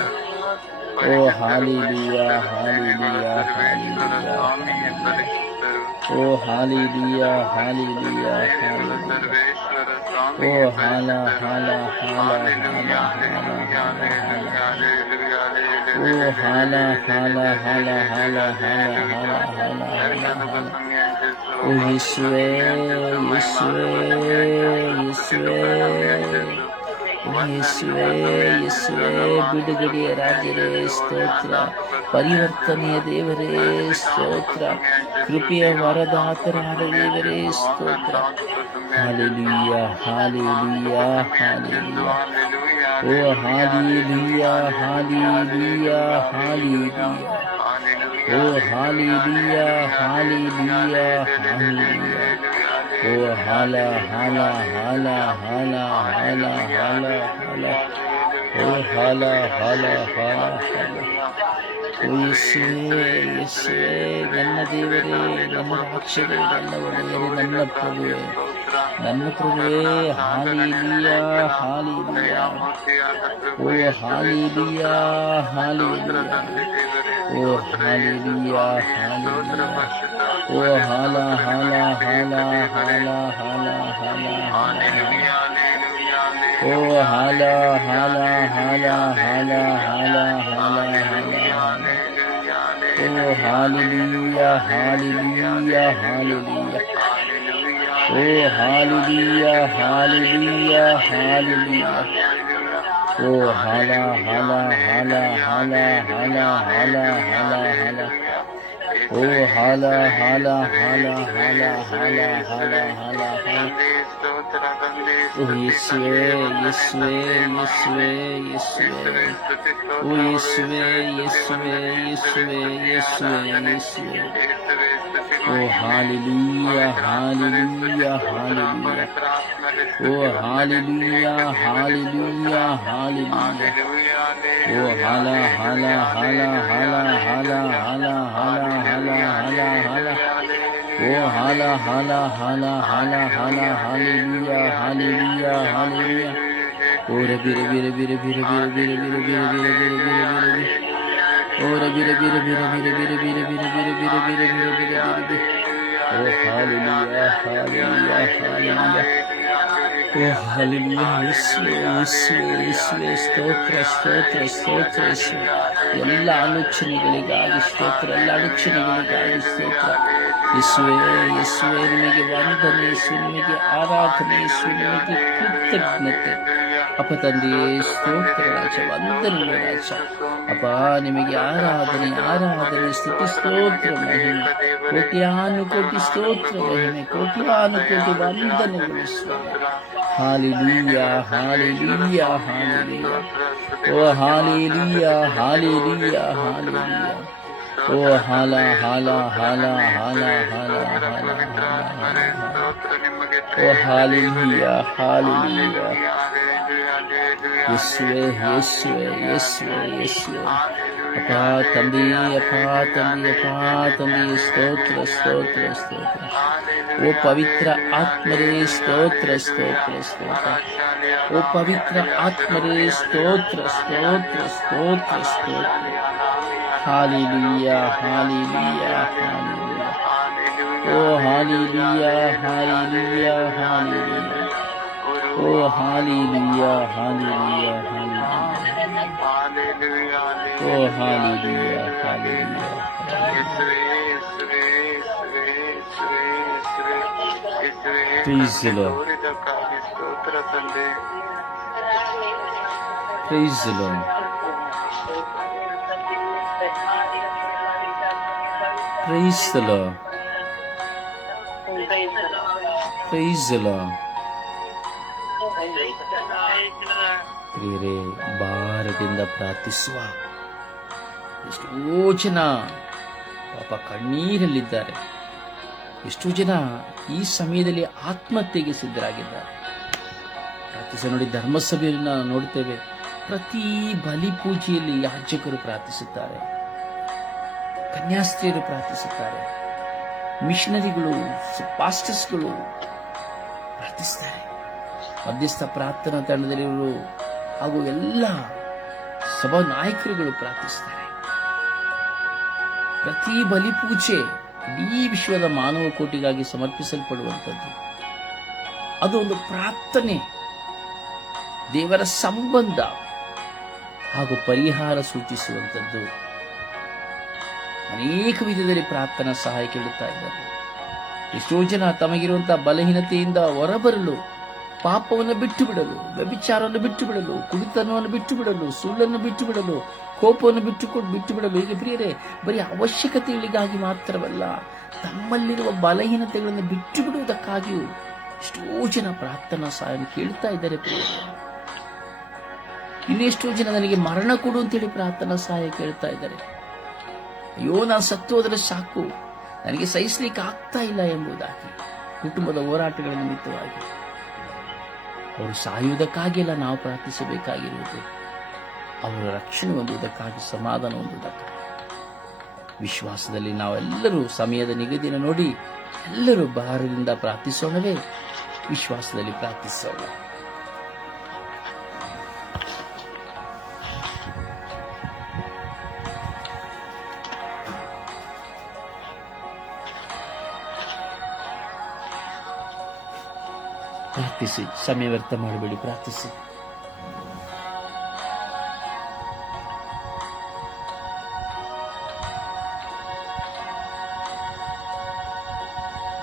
ಓ ಹಾಲೆಲೂಯ, ಹಾಲೆಲೂಯ, ಹಾಲೆಲೂಯ, ಹಾಲೆಲೂಯ. ಓ ಹಾಲೆಲೂಯ, ಹಾಲೆಲೂಯ, ಹಾಲೆಲೂಯ. ಓ ಹಾಲ ಹಾಲ ಹಾಲ ಹಾಲ ಹಾಲ ಹಾಲ ಹಾಲ. ಓ ಹಾಲ ಹಾಲ ಹಾಲ ಹಾಲ ಹಾಲ ಹಾಲ ಹಾಲ ಹಾಲ ಹಾಲ. ಓ ಯೇಸುವೇ, ಯೇಸುವೇ, ಯೇಸುವೇ, ಯೇಸುವೇ, ಯೇಸುವೇ. ಬಿಡುಗಡೆಯ ರಾಜರೇ ಸ್ತೋತ್ರ. ಪರಿವರ್ತನೆಯ ದೇವರೇ ಸ್ತೋತ್ರ. ಕೃಪೆಯ ವರದಾತರಾದ ದೇವರೇ ಸ್ತೋತ್ರ. Hallelujah, hallelujah, hallelujah. ಓ ಹಾಲೆಲೂಯ, ಹಾಲೆಲೂಯ, ಹಾಲೆಲೂಯ. ಓ ಹಾಲೆಲೂಯ, ಹಾಲೆಲೂಯ, ಹಾಲೆಲೂಯ. ಓ ಹಾಲ ಹಾಲ ಹಾಲ ಹಾಲ ಹಾಲ ಹಾಲ ಹಾಲ. ಓ ಹಾಲ ಹಾಲ ಹಾಲ ಹಾಲ. ಓ ಯೇಸುವೇ, ಯೇಸುವೇ, ನನ್ನ ದೇವರೇ, ನನ್ನ ರಕ್ಷಕರೇ, ನನ್ನ ಒಡೆಯರೇ, ನನ್ನ ಪ್ರಭುವೇ. ನನ್ನ ಪ್ರಭುವೇ, ಹಾಲೆಲೂಯಾ, ಹಾಲೆಲೂಯಾ. ಓ ಹಾಲೆಲೂಯಾ, ಹಾಲೆಲೂಯಾ. ಓ ಹಾಲೆಲೂಯಾ, ಹಾಲೆಲೂಯಾ. ಓ ಹಾಲ ಹಾಲ ಹಾಲ ಹಾಲ ಹಾಲ ಹಾಲ ಹಾಲ. ಓ ಹಾಲ ಹಾಲ ಹಾಲ ಹಾಲ ಹಾಲ ಹಾಲ ಹಾಲ. ಓ ಹಾಲೆಲೂಯಾ, ಹಾಲೆಲೂಯಾ, ಹಾಲೆಲೂಯಾ. ಓ ಹಾಲೆಲೂಯಾ, ಹಾಲೆಲೂಯಾ, ಹಾಲೆಲೂಯಾ. ಓ ಹಾಲ ಹಾಲ ಹಾಲ ಹಾಲ ಹಾಲ ಹಾಲ ಹಾಲ ಹಾಲ. ಓ ಹಾಲ ಹಾಲ ಹಾಲ ಹಾಲ ಹಾಲ ಹಾಲ ಹಾಲ ಹಾಲ. ಓ ಯೇಸುವೇ, ಯೇಸುವೇ, ಯೇಸುವೇ, ಯೇಸುವೇ. ಓ ಯೇಸುವೇ, ಯೇಸುವೇ, ಯೇಸುವೇ, ಯೇಸುವೇ, ಯೇಸುವೇ. ಓ ಹಾಲೆಲೂಯಾ, ಹಾಲೆಲೂಯಾ, ಹಾಲೆಲೂಯಾ. ಓ ಹಾಲೆಲೂಯಾ, ಹಾಲೆಲೂಯಾ, ಹಾಲೆಲೂಯಾ. ಓ ಹಾಲ ಹಾಲ ಹಾಲ ಹಾಲ ಹಾಲ ಹಾಲ ಹಾಲ ಹಾಲ ಹಾಲ ಹಾಲ. ಓ ಹಾಲ ಹಾಲ ಹಾಲ ಹಾಲ ಹಾಲ ಹಾಲೆಲೂಯಾ, ಹಾಲೆಲೂಯಾ, ಹಾಲೆಲೂಯಾ. ಓ ರಬಿ ರಬಿ ರಬಿ ರಬಿ ರಬಿ ರಬಿ ರಬಿ ರಬಿ ರಬಿ ರಬಿ ರಬಿ ರಬಿ ರಬಿ. ಓ ರಬಿ ರಬಿ ರಬಿ ರಬಿ ರಬಿ ರಬಿ ರಬಿ ರಬಿ ರಬಿ ರಬಿ ರಬಿ ರಬಿ ರಬಿ ರಬಿ. ಓ ಹಾಲೆಲೂಯಾ, ಹಾಲೆಲೂಯಾ, ಹಾಲೆಲೂಯಾ. ಓ ಹಾಲೆಲೂಯಾ, ಯೇಸುವೇ, ಯೇಸುವೇ, ಯೇಸುವೇ. ಸ್ತೋತ್ರ, ಸ್ತೋತ್ರ, ಸ್ತೋತ್ರ ಯೇಸುವೇ. ಎಲ್ಲ ಆಲೋಚನೆಗಳಿಗಾಗಿ ಸ್ತೋತ್ರ, ಎಲ್ಲ ಅಡಚಣೆಗಳಿಗಾಗಿ ಸ್ತೋತ್ರ ಯೇಸುವೇ, ಯೇಸುವೇ. ನಿಮಗೆ ವಂದನೆ ಯೇಸು, ನಿಮಗೆ ಆರಾಧನೆ ಯೇಸು, ನಿಮಗೆ ಕೃತಜ್ಞತೆ. ಅಪ್ಪ ತಂದೆಯೇ, ಸ್ತೋತ್ರ ರಾಜ, ವಂದನೆಗಳು ರಾಜ. ಅಪ್ಪ ನಿಮಗೆ ಆರಾಧನೆ, ಆರಾಧನೆ, ಸ್ತುತಿ, ಸ್ತೋತ್ರ, ಮಹಿಮೆ. ಕೋಟ್ಯಾನುಕೋಟಿ ಸ್ತೋತ್ರ ಮಹಿಮೆ, ಕೋಟ್ಯಾನುಕೋಟಿ ವಂದನೆಗಳು ಸ್ವಾಮಿ. Hallelujah, hallelujah, hallelujah. ಓ ಹಾಲೆಲೂಯಾ, ಹಾಲೆಲೂಯಾ, ಹಾಲೆಲೂಯಾ. ಓ ಹಾಲ ಹಾಲ ಹಾಲ ಹಾಲ ಹಾಲ ಹಾಲ ಹಾಲ. ಓ ಹಾಲೆಲೂಯಾ, ಹಾಲೆಲೂಯಾ. ಯೇಸುವೇ, ಯೇಸುವೇ, ಯೇಸುವೇ, ಯೇಸುವೇ. ಅಪ್ಪ ತಂದೆ, ಅಪ್ಪ ತಂದೆ, ಅಪ್ಪ ತಂದೆ, ಸ್ತೋತ್ರ, ಸ್ತೋತ್ರ, ಸ್ತೋತ್ರ. ಓ ಪವಿತ್ರ ಆತ್ಮರೇ, ಸ್ತೋತ್ರ, ಸ್ತೋತ್ರ, ಸ್ತೋತ್ರ. ಓ ಪವಿತ್ರ ಆತ್ಮರೇ, ಸ್ತೋತ್ರ, ಸ್ತೋತ್ರ, ಸ್ತೋತ್ರ, ಸ್ತೋತ್ರ. Hallelujah, hallelujah, hallelujah. ಓ ಹಾಲೆಲೂಯಾ, ಹಾಲೆಲೂಯಾ, ಹಾಲೆಲೂಯಾ. ಓ ಹಾಲೆಲೂಯಾ, ಹಾಲೆಲೂಯಾ, ಹಾಲೆಲೂಯಾ. ಓ hallelujah, hallelujah. Praise the Lord. Praise the Lord. Praise the Lord. Praise the Lord. ಪ್ರಿಯರೇ, ಭಾರದಿಂದ ಪ್ರಾರ್ಥಿಸುವ ಎಷ್ಟೋ ಜನ ಪಾಪ ಕಣ್ಣೀರಲ್ಲಿದ್ದಾರೆ. ಎಷ್ಟೋ ಜನ ಈ ಸಮಯದಲ್ಲಿ ಆತ್ಮಹತ್ಯೆಗೆ ಸಿದ್ಧರಾಗಿದ್ದಾರೆ. ಪ್ರಾರ್ಥಿಸ ನೋಡಿ, ಧರ್ಮಸಭೆಯನ್ನು ನೋಡ್ತೇವೆ. ಪ್ರತಿ ಬಲಿ ಪೂಜೆಯಲ್ಲಿ ಯಾಜಕರು ಪ್ರಾರ್ಥಿಸುತ್ತಾರೆ, ಕನ್ಯಾಸ್ತ್ರೀಯರು ಪ್ರಾರ್ಥಿಸುತ್ತಾರೆ, ಮಿಷನರಿಗಳು, ಪಾಸ್ಟರ್ಸ್ಗಳು ಪ್ರಾರ್ಥಿಸ್ತಾರೆ. ಮಧ್ಯಸ್ಥ ಪ್ರಾರ್ಥನಾ ತಂಡದಲ್ಲಿವರು ಹಾಗೂ ಎಲ್ಲ ಸಭಾ ನಾಯಕರುಗಳು ಪ್ರಾರ್ಥಿಸ್ತಾರೆ. ಪ್ರತಿ ಬಲಿ ಪೂಜೆ ಇಡೀ ವಿಶ್ವದ ಮಾನವ ಕೋಟಿಗಾಗಿ ಸಮರ್ಪಿಸಲ್ಪಡುವಂಥದ್ದು. ಅದು ಒಂದು ಪ್ರಾರ್ಥನೆ, ದೇವರ ಸಂಬಂಧ ಹಾಗೂ ಪರಿಹಾರ ಸೂಚಿಸುವಂಥದ್ದು. ಅನೇಕ ವಿಧದಲ್ಲಿ ಪ್ರಾರ್ಥನಾ ಸಹಾಯ ಕೇಳುತ್ತಾ ಇದ್ದಾರೆ. ಎಷ್ಟೋ ಜನ ತಮಗಿರುವಂತಹ ಬಲಹೀನತೆಯಿಂದ ಹೊರಬರಲು, ಪಾಪವನ್ನು ಬಿಟ್ಟು ಬಿಡಲು, ವ್ಯಭಿಚಾರವನ್ನು ಬಿಟ್ಟು ಬಿಡಲು, ಕುಡಿತನವನ್ನು ಬಿಟ್ಟು ಬಿಡಲು, ಸುಳ್ಳನ್ನು ಬಿಟ್ಟು ಬಿಡಲು, ಕೋಪವನ್ನು ಬಿಟ್ಟು ಬಿಡಲು. ಹೀಗೆ ಪ್ರಿಯರೇ, ಬರೀ ಅವಶ್ಯಕತೆಗಳಿಗಾಗಿ ಮಾತ್ರವಲ್ಲ, ತಮ್ಮಲ್ಲಿರುವ ಬಲಹೀನತೆಗಳನ್ನು ಬಿಟ್ಟು ಬಿಡುವುದಕ್ಕಾಗಿಯೂ ಎಷ್ಟೋ ಜನ ಪ್ರಾರ್ಥನಾ ಸಹಾಯ ಕೇಳ್ತಾ ಇದ್ದಾರೆ ಪ್ರಿಯರೇ. ಇನ್ನೆಷ್ಟೋ ಜನ ನನಗೆ ಮರಣ ಕೊಡು ಅಂತೇಳಿ ಪ್ರಾರ್ಥನಾ ಸಹಾಯ ಕೇಳ್ತಾ ಇದ್ದಾರೆ. ಅಯ್ಯೋ, ನಾನು ಸತ್ತು ಹೋದರೆ ಸಾಕು, ನನಗೆ ಸಹಿಸಲಿಕ್ಕೆ ಆಗ್ತಾ ಇಲ್ಲ ಎಂಬುದಾಗಿ, ಕುಟುಂಬದ ಹೋರಾಟಗಳ ನಿಮಿತ್ತವಾಗಿ. ಅವರು ಸಾಯುವುದಕ್ಕಾಗಿಲ್ಲ ನಾವು ಪ್ರಾರ್ಥಿಸಬೇಕಾಗಿರುವುದು, ಅವರ ರಕ್ಷಣೆ ಹೊಂದುವುದಕ್ಕಾಗಿ, ಸಮಾಧಾನ ಹೊಂದುವುದಕ್ಕಾಗಿ. ವಿಶ್ವಾಸದಲ್ಲಿ ನಾವೆಲ್ಲರೂ ಸಮಯದ ನಿಗದಿಯನ್ನು ನೋಡಿ ಎಲ್ಲರೂ ಭಾರದಿಂದ ಪ್ರಾರ್ಥಿಸೋಣವೇ. ವಿಶ್ವಾಸದಲ್ಲಿ ಪ್ರಾರ್ಥಿಸೋಣ. ಪ್ರಾರ್ಥಿಸಿ, ಸಮಯ ವ್ಯರ್ಥ ಮಾಡಬೇಡಿ, ಪ್ರಾರ್ಥಿಸಿ.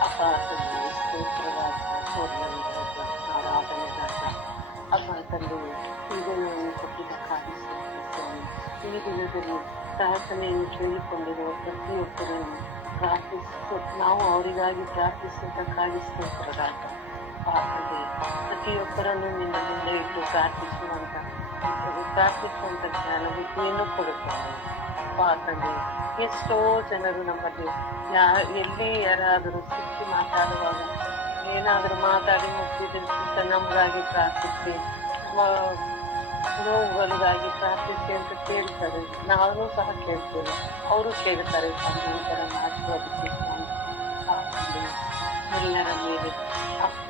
ಅಪ್ಪ ತಂದೆ, ಸ್ತೋತ್ರವಾದ ಪೂರ್ಣವಿರಾದ ಆರಾಧನೆಗಾದ ಅಪ್ಪ ತಂದೆ, ಈ ದಿನವನ್ನು ಕೊಟ್ಟಿದ್ದಕ್ಕಾಗಿ ಸ್ವಾಮಿ. ಈ ದಿನದಲ್ಲಿ ಪ್ರಾರ್ಥನೆಯನ್ನು ಕೇಳಿಕೊಂಡಿರುವ ಪ್ರತಿಯೊಬ್ಬರನ್ನು ಪ್ರಾರ್ಥಿಸಿ ನಾವು ಅವರಿಗಾಗಿ ಪ್ರಾರ್ಥಿಸುವುದಕ್ಕಾಗಿ ಸ್ತೋತ್ರರಾದ ತಂದೆ, ಪ್ರತಿಯೊಬ್ಬರನ್ನು ನಿನ್ನ ಮುಂದೆ ಇಟ್ಟು ಪ್ರಾರ್ಥಿಸುವಂತ ಜ್ಞಾನ ಬುದ್ಧಿಯನ್ನು ಕೊಡುತ್ತಾರೆ. ತಂದೆ, ಎಷ್ಟೋ ಜನರು ನಮ್ಮಲ್ಲಿ ಎಲ್ಲಿ ಯಾರಾದರೂ ಸಿಕ್ಕಿ ಮಾತಾಡುವಾಗ ಏನಾದರೂ ಮಾತಾಡಿ ಮುಗಿದ ನಮಗಾಗಿ ಪ್ರಾರ್ಥಿಸಿ, ನೋವುಗಳಿಗಾಗಿ ಪ್ರಾರ್ಥಿಸಿ ಅಂತ ಕೇಳ್ತಾರೆ. ನಾವು ಸಹ ಕೇಳ್ತೇವೆ, ಅವರು ಕೇಳ್ತಾರೆ. ಸ್ವಾಮಿ, ಈ ಥರ ಆಶೀರ್ವದಿಸಿ ಸ್ವಾಮಿ. ಎಲ್ಲರ ಮೇಲೆ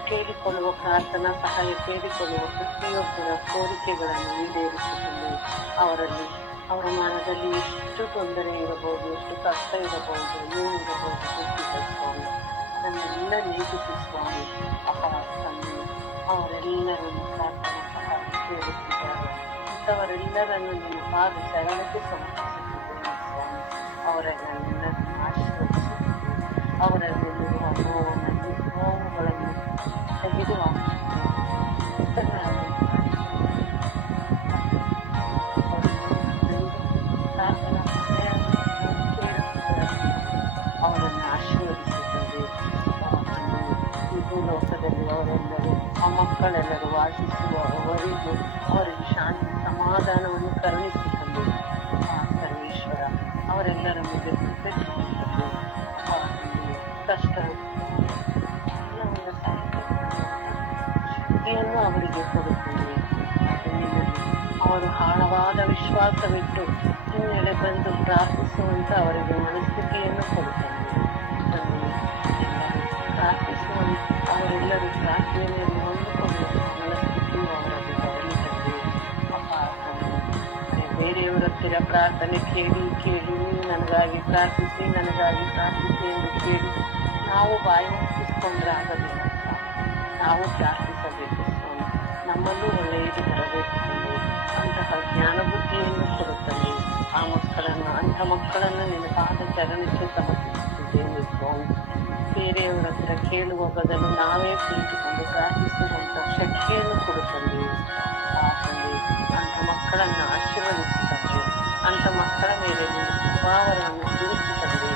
ಕೇಳಿಕೊಳ್ಳುವ ಪ್ರಾರ್ಥನಾ ಸಹಾಯ ಕೇಳಿಕೊಳ್ಳುವ ಪ್ರತಿಯೊಬ್ಬರ ಕೋರಿಕೆಗಳನ್ನು ಈಡೇರಿಸಿಕೊಂಡು ಅವರಲ್ಲಿ ಅವರ ಮನದಲ್ಲಿ ಎಷ್ಟು ತೊಂದರೆ ಇರಬಹುದು, ಎಷ್ಟು ಕಷ್ಟ ಇರಬಹುದು, ನೋವು ಇರಬಹುದು, ಗೊತ್ತಿದ್ದ ಸ್ವಾಮಿ. ಅದನ್ನೆಲ್ಲ ನೀಗಿಸಿ ಸ್ವಾಮಿ. ಅಪ್ಪ ತಂದೆ, ಅವರೆಲ್ಲರನ್ನು ಪ್ರಾರ್ಥನಾ ಸಹಾಯ ಕೇಳುತ್ತಿದ್ದಾರೆ. ಇಂಥವರೆಲ್ಲರನ್ನು ನಿಮ್ಮ ಪಾದ ಶರಣಕ್ಕೆ ಸಮರ್ಪಿಸುತ್ತಿದ್ದೇನೆ ಸ್ವಾಮಿ. ಅವರೆಲ್ಲರನ್ನು ಆಶೀರ್ವದಿಸುತ್ತಿದ್ದೇನೆ. ಅವರಲ್ಲಿರುವ ನೋವುಗಳನ್ನು ತೆಗೆದು ಅವರನ್ನು ಆಶೀರ್ವದಿಸುತ್ತದೆ. ಲೋಕದಲ್ಲಿ ಅವರೆಲ್ಲರೂ ಆ ಮಕ್ಕಳೆಲ್ಲರೂ ವಾಸಿಸುವವರೆಗೂ ಅವರಿಗೆ ಶಾಂತಿ ಸಮಾಧಾನವನ್ನು ಕರುಣಿಸುತ್ತದೆ. ಸರ್ವೇಶ್ವರ ಅವರೆಲ್ಲರ ಮೇಲೆ ಕಷ್ಟ ಶಕ್ತಿಯನ್ನು ಅವರಿಗೆ ಕೊಡುತ್ತದೆ. ಅವರು ಆಳವಾದ ವಿಶ್ವಾಸವಿಟ್ಟು ಹಿನ್ನೆಲೆ ಬಂದು ಪ್ರಾರ್ಥಿಸುವಂತ ಅವರಿಗೆ ಮನಸ್ಥಿತಿಯನ್ನು ಕೊಡುತ್ತದೆ. ಪ್ರಾರ್ಥಿಸುವಂತ ಅವರೆಲ್ಲರೂ ಪ್ರಾರ್ಥನೆಯಲ್ಲಿ ಹೊಂದಿಕೊಳ್ಳುವ ಮನಸ್ಥಿತಿಯು ಅವರಲ್ಲಿ ಬರಲಿದೆ. ಬೇರೆಯವರ ಹತ್ತಿರ ಪ್ರಾರ್ಥನೆ ಕೇಳಿ ನೀವು ನನಗಾಗಿ ಪ್ರಾರ್ಥಿಸಿ ಎಂದು ಕೇಳಿ ನಾವು ಬಾಯಿ ಮುಚ್ಚಿಸಿಕೊಂಡ್ರೆ ಆಗೋದಿಲ್ಲ. ನಾವು ಪ್ರಾರ್ಥಿಸಬೇಕು ಸ್ವಾಮಿ. ನಮ್ಮಲ್ಲೂ ಒಳ್ಳೆಯದು ಬರಬೇಕು. ಅಂತಹ ಜ್ಞಾನ ಬುದ್ಧಿಯನ್ನು ಕೊಡುತ್ತದೆ. ಅಂಥ ಮಕ್ಕಳನ್ನು ನಿನ್ನ ಪಾದ ಚರಣಕ್ಕೆ ಸಮರ್ಪಿಸುತ್ತಿದ್ದೇನೆ ಸ್ವಾಮಿ. ಬೇರೆಯವರ ಹತ್ರ ಕೇಳುವ ಬದಲು ನಾವೇ ಕುಳಿತುಕೊಂಡು ಪ್ರಾರ್ಥಿಸುವಂತ ಶಕ್ತಿಯನ್ನು ಕೊಡುತ್ತದೆ. ಅಂಥ ಮಕ್ಕಳನ್ನು ಆಶೀರ್ವದಿಸುತ್ತದೆ. ಅಂಥ ಮಕ್ಕಳ ಮೇಲೆ ನಿನ್ನ ಸ್ವಭಾವವನ್ನು ತಿಳಿಸುತ್ತದೆ.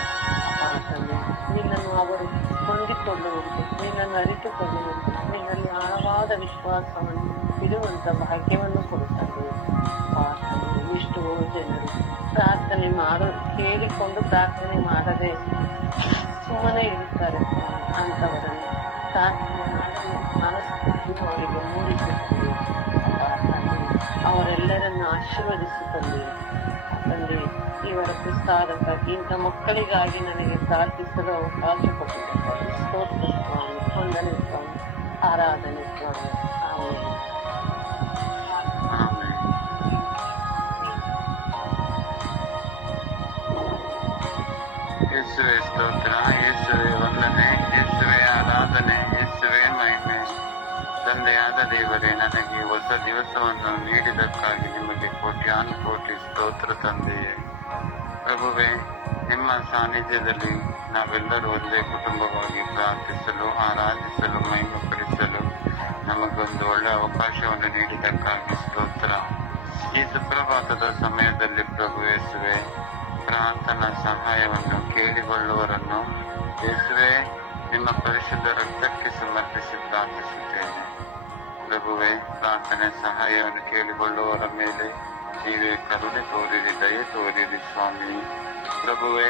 ನಿನ್ನನ್ನು ಅವರು ಹೊಂದಿಕೊಳ್ಳುವಂತೆ, ನಿನ್ನನ್ನು ಅರಿತುಕೊಳ್ಳುವಂತೆ, ನಿನ್ನಲ್ಲಿ ಆಳವಾದ ವಿಶ್ವಾಸವನ್ನು ಇಡುವಂತ ಭಾಗ್ಯವನ್ನು ಕೊಡುತ್ತದೆ. ಎಷ್ಟೋ ಜನರು ಪ್ರಾರ್ಥನೆ ಕೇಳಿಕೊಂಡು ಪ್ರಾರ್ಥನೆ ಮಾಡದೆ ಸುಮ್ಮನೆ ಇರುತ್ತಾರೆ. ಅಂಥವರನ್ನು ಪ್ರಾರ್ಥನೆ ಮಾಡಲು ಮನಸ್ಥಿತಿ ಅವರಿಗೆ ಮೂಡಿಸುತ್ತದೆ. ಅವರೆಲ್ಲರನ್ನು ಆಶೀರ್ವದಿಸುತ್ತದೆ. ತಂದೆ, ಇವರ ಪ್ರಸಾದಕ್ಕಾಗಿ ಇಂಥ ಮಕ್ಕಳಿಗಾಗಿ ನನಗೆ ಪ್ರಾರ್ಥಿಸಲು ಅವಕಾಶ ಕೊಟ್ಟಿದ್ದಾರೆ. ಸ್ತೋತ್ರ ಸ್ವಾಮಿ, ವಂದನೆ ಸ್ವಾಮಿ, ಆರಾಧನೆ ಸ್ವಾಮಿ. ಯೇಸುವೆ ಸ್ತೋತ್ರ, ಯೇಸುವೆ ವಂದನೆ, ಯೇಸುವೆ ಆರಾಧನೆ, ಯೇಸುವೆ ಮಹಿಮೆ. ತಂದೆಯಾದ ದೇವರೇ, ನನಗೆ ಹೊಸ ದಿವಸವನ್ನು ನೀಡಿದಕ್ಕಾಗಿ ನಿಮಗೆ ಕೋಟಿ ಸ್ತೋತ್ರ ತಂದೆಯೇ. ಪ್ರಭುವೇ, ನಿಮ್ಮ ಸಾನ್ನಿಧ್ಯದಲ್ಲಿ ನಾವೆಲ್ಲರೂ ಒಂದೇ ಕುಟುಂಬವಾಗಿ ಪ್ರಾರ್ಥಿಸಲು, ಆರಾಧಿಸಲು, ಮಹಿಮೆಪಡಿಸಲು ನಮಗೊಂದು ಒಳ್ಳೆಯ ಅವಕಾಶವನ್ನು ನೀಡಿದಕ್ಕಾಗಿ ಸ್ತೋತ್ರ. ಈ ಸುಪ್ರಭಾತದ ಸಮಯದಲ್ಲಿ ಪ್ರಭು ಯೇಸುವೆ, ಪ್ರಾರ್ಥನಾ ಸಹಾಯವನ್ನು ಕೇಳಿಕೊಳ್ಳುವವರನ್ನು ಯೇಸುವೆ ನಿಮ್ಮ ಪರಿಶುದ್ಧ ರಕ್ತಕ್ಕೆ ಸಮರ್ಪಿಸಿ ಪ್ರಾರ್ಥಿಸುತ್ತೇನೆ. ಪ್ರಭುವೇ, ಪ್ರಾರ್ಥನೆ ಸಹಾಯವನ್ನು ಕೇಳಿಕೊಳ್ಳುವವರ ಮೇಲೆ ನೀವೇ ಕರುಣೆ ತೋರಿರಿ, ದಯೆ ತೋರಿರಿ ಸ್ವಾಮಿ. ಪ್ರಭುವೇ,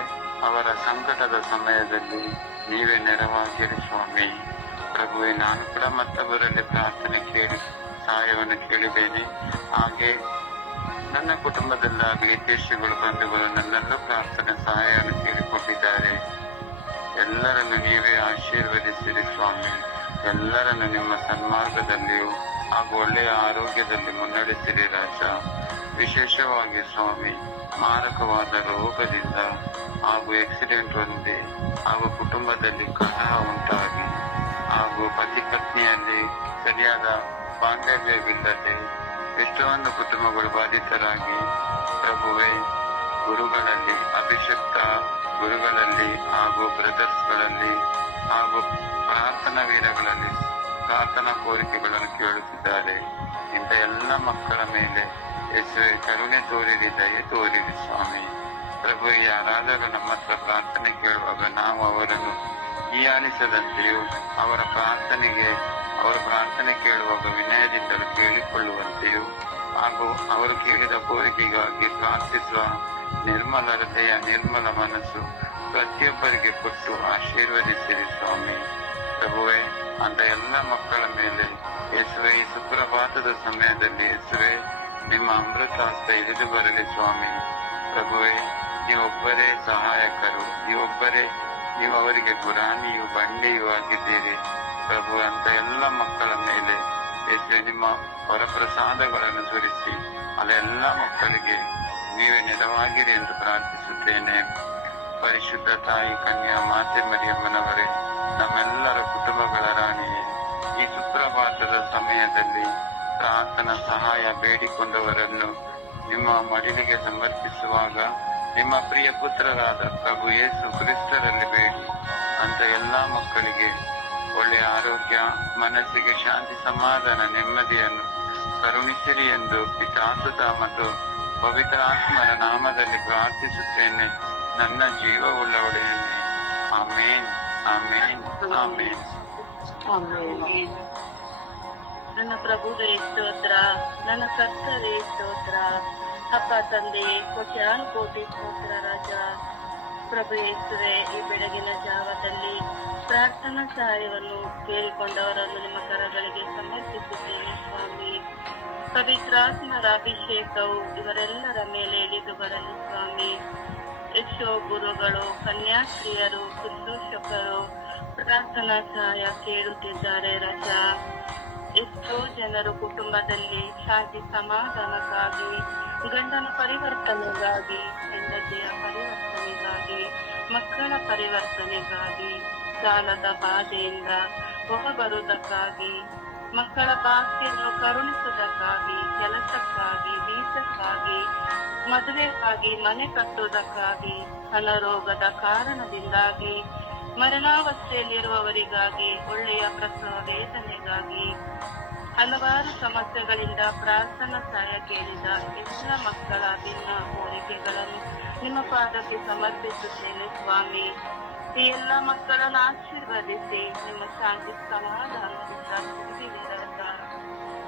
ಅವರ ಸಂಕಟದ ಸಮಯದಲ್ಲಿ ನೀವೇ ನೆರವಾಗಿರಿ ಸ್ವಾಮಿ. ಪ್ರಭುವೇ, ನಾನು ಕೂಡ ಮತ್ತೊಬ್ಬರಲ್ಲಿ ಪ್ರಾರ್ಥನೆ ಕೇಳಿ ಸಹಾಯವನ್ನು ಕೇಳಿದ್ದೇನೆ. ಹಾಗೆ ನನ್ನ ಕುಟುಂಬದಲ್ಲಾಗಲಿ ಕೇಶಿಗಳು ಬಂಧುಗಳು ನನ್ನಲ್ಲೂ ಪ್ರಾರ್ಥನೆ ಸಹಾಯವನ್ನು ಕೇಳಿಕೊಟ್ಟಿದ್ದಾರೆ. ಎಲ್ಲರನ್ನು ನೀವೇ ಆಶೀರ್ವದಿಸಿರಿ ಸ್ವಾಮಿ. ಎಲ್ಲರನ್ನು ನಿಮ್ಮ ಸನ್ಮಾರ್ಗದಲ್ಲಿಯೂ ಹಾಗೂ ಒಳ್ಳೆಯ ಆರೋಗ್ಯದಲ್ಲಿ ಮುನ್ನಡೆಸಿರಿ ರಾಜ. ವಿಶೇಷವಾಗಿ ಸ್ವಾಮಿ, ಮಾರಕವಾದ ರೋಗದಿಂದ ಹಾಗೂ ಆಕ್ಸಿಡೆಂಟ್ ಹೊಂದಿ ಹಾಗೂ ಕುಟುಂಬದಲ್ಲಿ ಕಲಹ ಉಂಟಾಗಿ ಹಾಗೂ ಪತಿ ಪತ್ನಿಯಲ್ಲಿ ಸರಿಯಾದ ಬಾಂಧವ್ಯವಿಲ್ಲದೆ ಎಷ್ಟೊಂದು ಕುಟುಂಬಗಳು ಬಾಧಿತರಾಗಿ ಪ್ರಭುವೇ, ಗುರುಗಳಲ್ಲಿ, ಅಭಿಷಕ್ತ ಗುರುಗಳಲ್ಲಿ ಹಾಗೂ ಬ್ರದರ್ಸ್ಗಳಲ್ಲಿ ಹಾಗೂ ಪ್ರಾರ್ಥನಾ ವೀರಗಳಲ್ಲಿ ಪ್ರಾರ್ಥನಾ ಕೋರಿಕೆಗಳನ್ನು ಕೇಳುತ್ತಿದ್ದಾರೆ. ಇಂಥ ಎಲ್ಲ ಮಕ್ಕಳ ಮೇಲೆ ಯೇಸುವೆ ಕರುಣೆ ತೋರಿರಿ, ದಯೆ ತೋರಿರಿ ಸ್ವಾಮಿ. ಪ್ರಭು, ಯಾರಾದರೂ ನಮ್ಮ ಹತ್ರ ಪ್ರಾರ್ಥನೆ ಕೇಳುವಾಗ ನಾವು ಅವರನ್ನು ಹೀಯಾಳಿಸದಂತೆಯೂ ಅವರ ಪ್ರಾರ್ಥನೆ ಕೇಳುವಾಗ ವಿನಯದಿಂದಲೂ ಕೇಳಿಕೊಳ್ಳುವಂತೆಯೂ ಹಾಗೂ ಅವರು ಕೇಳಿದ ಕೋರಿಕೆಗಾಗಿ ಪ್ರಾರ್ಥಿಸುವ ನಿರ್ಮಲ ಹೃದಯ, ನಿರ್ಮಲ ಮನಸ್ಸು ಪ್ರತಿಯೊಬ್ಬರಿಗೆ ಕೊಟ್ಟು ಆಶೀರ್ವದಿಸಿರಿ ಸ್ವಾಮಿ. ಪ್ರಭುವೇ, ಅಂತ ಎಲ್ಲ ಮಕ್ಕಳ ಮೇಲೆ ಯೇಸುವೆ ಈ ಸುಪ್ರಭಾತದ ಸಮಯದಲ್ಲಿ ಯೇಸುವೆ ನಿಮ್ಮ ಅಮೃತ ಹಸ್ತ ಇಳಿದು ಬರಲಿ ಸ್ವಾಮಿ. ಪ್ರಭುವೇ, ನೀವೊಬ್ಬರೇ ಸಹಾಯಕರು, ನೀವು ಅವರಿಗೆ ಗುರಾಣಿಯೂ ಬಂಡೆಯೂ ಆಗಿದ್ದೀರಿ. ಪ್ರಭು, ಅಂತ ಎಲ್ಲ ಮಕ್ಕಳ ಮೇಲೆ ಯೇಸುವೆ ನಿಮ್ಮ ವರಪ್ರಸಾದಗಳನ್ನು ಸುರಿಸಿ ಅಲ್ಲೆಲ್ಲ ಮಕ್ಕಳಿಗೆ ನೀವೇ ನೆರವಾಗಿರಿ ಎಂದು ಪ್ರಾರ್ಥಿಸುತ್ತೇನೆ. ಪರಿಶುದ್ಧ ತಾಯಿ ಕನ್ಯಾ ಮಾತೆ ಮರಿಯಮ್ಮನವರೇ, ನಮ್ಮೆಲ್ಲರ ಕುಟುಂಬಗಳ ರಾಣಿಯೇ, ಈ ಸುಪ್ರಭಾತದ ಸಮಯದಲ್ಲಿ ಪ್ರಾರ್ಥನಾ ಸಹಾಯ ಬೇಡಿಕೊಂಡವರನ್ನು ನಿಮ್ಮ ಮಡಿಲಿಗೆ ಸಮರ್ಪಿಸುವಾಗ ನಿಮ್ಮ ಪ್ರಿಯ ಪುತ್ರರಾದ ಪ್ರಭು ಯೇಸು ಕ್ರಿಸ್ತರಲ್ಲಿ ಬೇಡಿ ಅಂತ ಎಲ್ಲಾ ಮಕ್ಕಳಿಗೆ ಒಳ್ಳೆಯ ಆರೋಗ್ಯ, ಮನಸ್ಸಿಗೆ ಶಾಂತಿ, ಸಮಾಧಾನ, ನೆಮ್ಮದಿಯನ್ನು ಕರುಣಿಸಿರಿ ಎಂದು ಪಿತಾಸುತ ಮತ್ತು ಪವಿತ್ರ ಆತ್ಮರ ನಾಮದಲ್ಲಿ ಪ್ರಾರ್ಥಿಸುತ್ತೇನೆ, ನನ್ನ ಜೀವವುಳ್ಳ ಒಡೆಯನೇ. ಆಮೇನ್, ಆಮೇನ್, ಆಮೇನ್. ನನ್ನ ಪ್ರಭುವೇ ಸ್ತೋತ್ರ, ನನ್ನ ಕರ್ತರೇ ಸ್ತೋತ್ರ. ಅಪ್ಪ ತಂದೆಯೇ, ಕೋಟ್ಯಾನುಕೋಟಿ ಸ್ತೋತ್ರ ರಾಜ. ಪ್ರಭು ಯೇಸುವೆ, ಈ ಬೆಳಗಿನ ಜಾವದಲ್ಲಿ ಪ್ರಾರ್ಥನಾ ಸಹಾಯವನ್ನು ಕೇಳಿಕೊಂಡವರನ್ನು ನಿಮ್ಮ ಕರಗಳಿಗೆ ಸಮರ್ಪಿಸುತ್ತೇನೆ ಸ್ವಾಮಿ. ಪವಿತ್ರಾತ್ಮರ ಅಭಿಷೇಕವು ಇವರೆಲ್ಲರ ಮೇಲೆ ಇಳಿದು ಬರಲಿ ಸ್ವಾಮಿ. ಎಷ್ಟೋ ಗುರುಗಳು, ಕನ್ಯಾಸ್ತ್ರೀಯರು, ಶುಶ್ರೂಷಕರು ಪ್ರಾರ್ಥನಾ ಸಹಾಯ ಕೇಳುತ್ತಿದ್ದಾರೆ ರಾಜ. ಎಷ್ಟೋ ಜನರು ಕುಟುಂಬದಲ್ಲಿ ಶಾಂತಿ ಸಮಾಧಾನಕ್ಕಾಗಿ, ಗಂಡನ ಪರಿವರ್ತನೆಗಾಗಿ, ಹೆಂಡತಿಯ ಪರಿವರ್ತನೆಗಾಗಿ, ಮಕ್ಕಳ ಪರಿವರ್ತನೆಗಾಗಿ, ಸಾಲದ ಬಾಧೆಯಿಂದ ಹೊರಬರುವುದಕ್ಕಾಗಿ, ಮಕ್ಕಳ ಬಾಕಿಯನ್ನು ಕರುಣಿಸುವುದಕ್ಕಾಗಿ, ಕೆಲಸಕ್ಕಾಗಿ, ವೀಸಕ್ಕಾಗಿ, ಮದುವೆಗಾಗಿ, ಮನೆ ಕಟ್ಟುವುದಕ್ಕಾಗಿ, ಅನಾರೋಗ್ಯದ ಕಾರಣದಿಂದಾಗಿ, ಮರಣಾವಸ್ಥೆಯಲ್ಲಿರುವವರಿಗಾಗಿ, ಒಳ್ಳೆಯ ಪ್ರಸವ ವೇದನೆಗಾಗಿ, ಹಲವಾರು ಸಮಸ್ಯೆಗಳಿಂದ ಪ್ರಾರ್ಥನಾ ಸಹಾಯ ಕೇಳಿದ ಎಲ್ಲ ಮಕ್ಕಳ ಭಿನ್ನ ಕೋರಿಕೆಗಳನ್ನು ನಿಮ್ಮ ಪಾದಕ್ಕೆ ಸಮರ್ಪಿಸುತ್ತೇನೆ ಸ್ವಾಮಿ. ಈ ಎಲ್ಲ ಮಕ್ಕಳನ್ನು ಆಶೀರ್ವದಿಸಿ ನಿಮ್ಮ ಶಾಂತಿ ಸಮಾಧಾನದಿಂದ ತುಂಬಿರಿ ರಾಜ.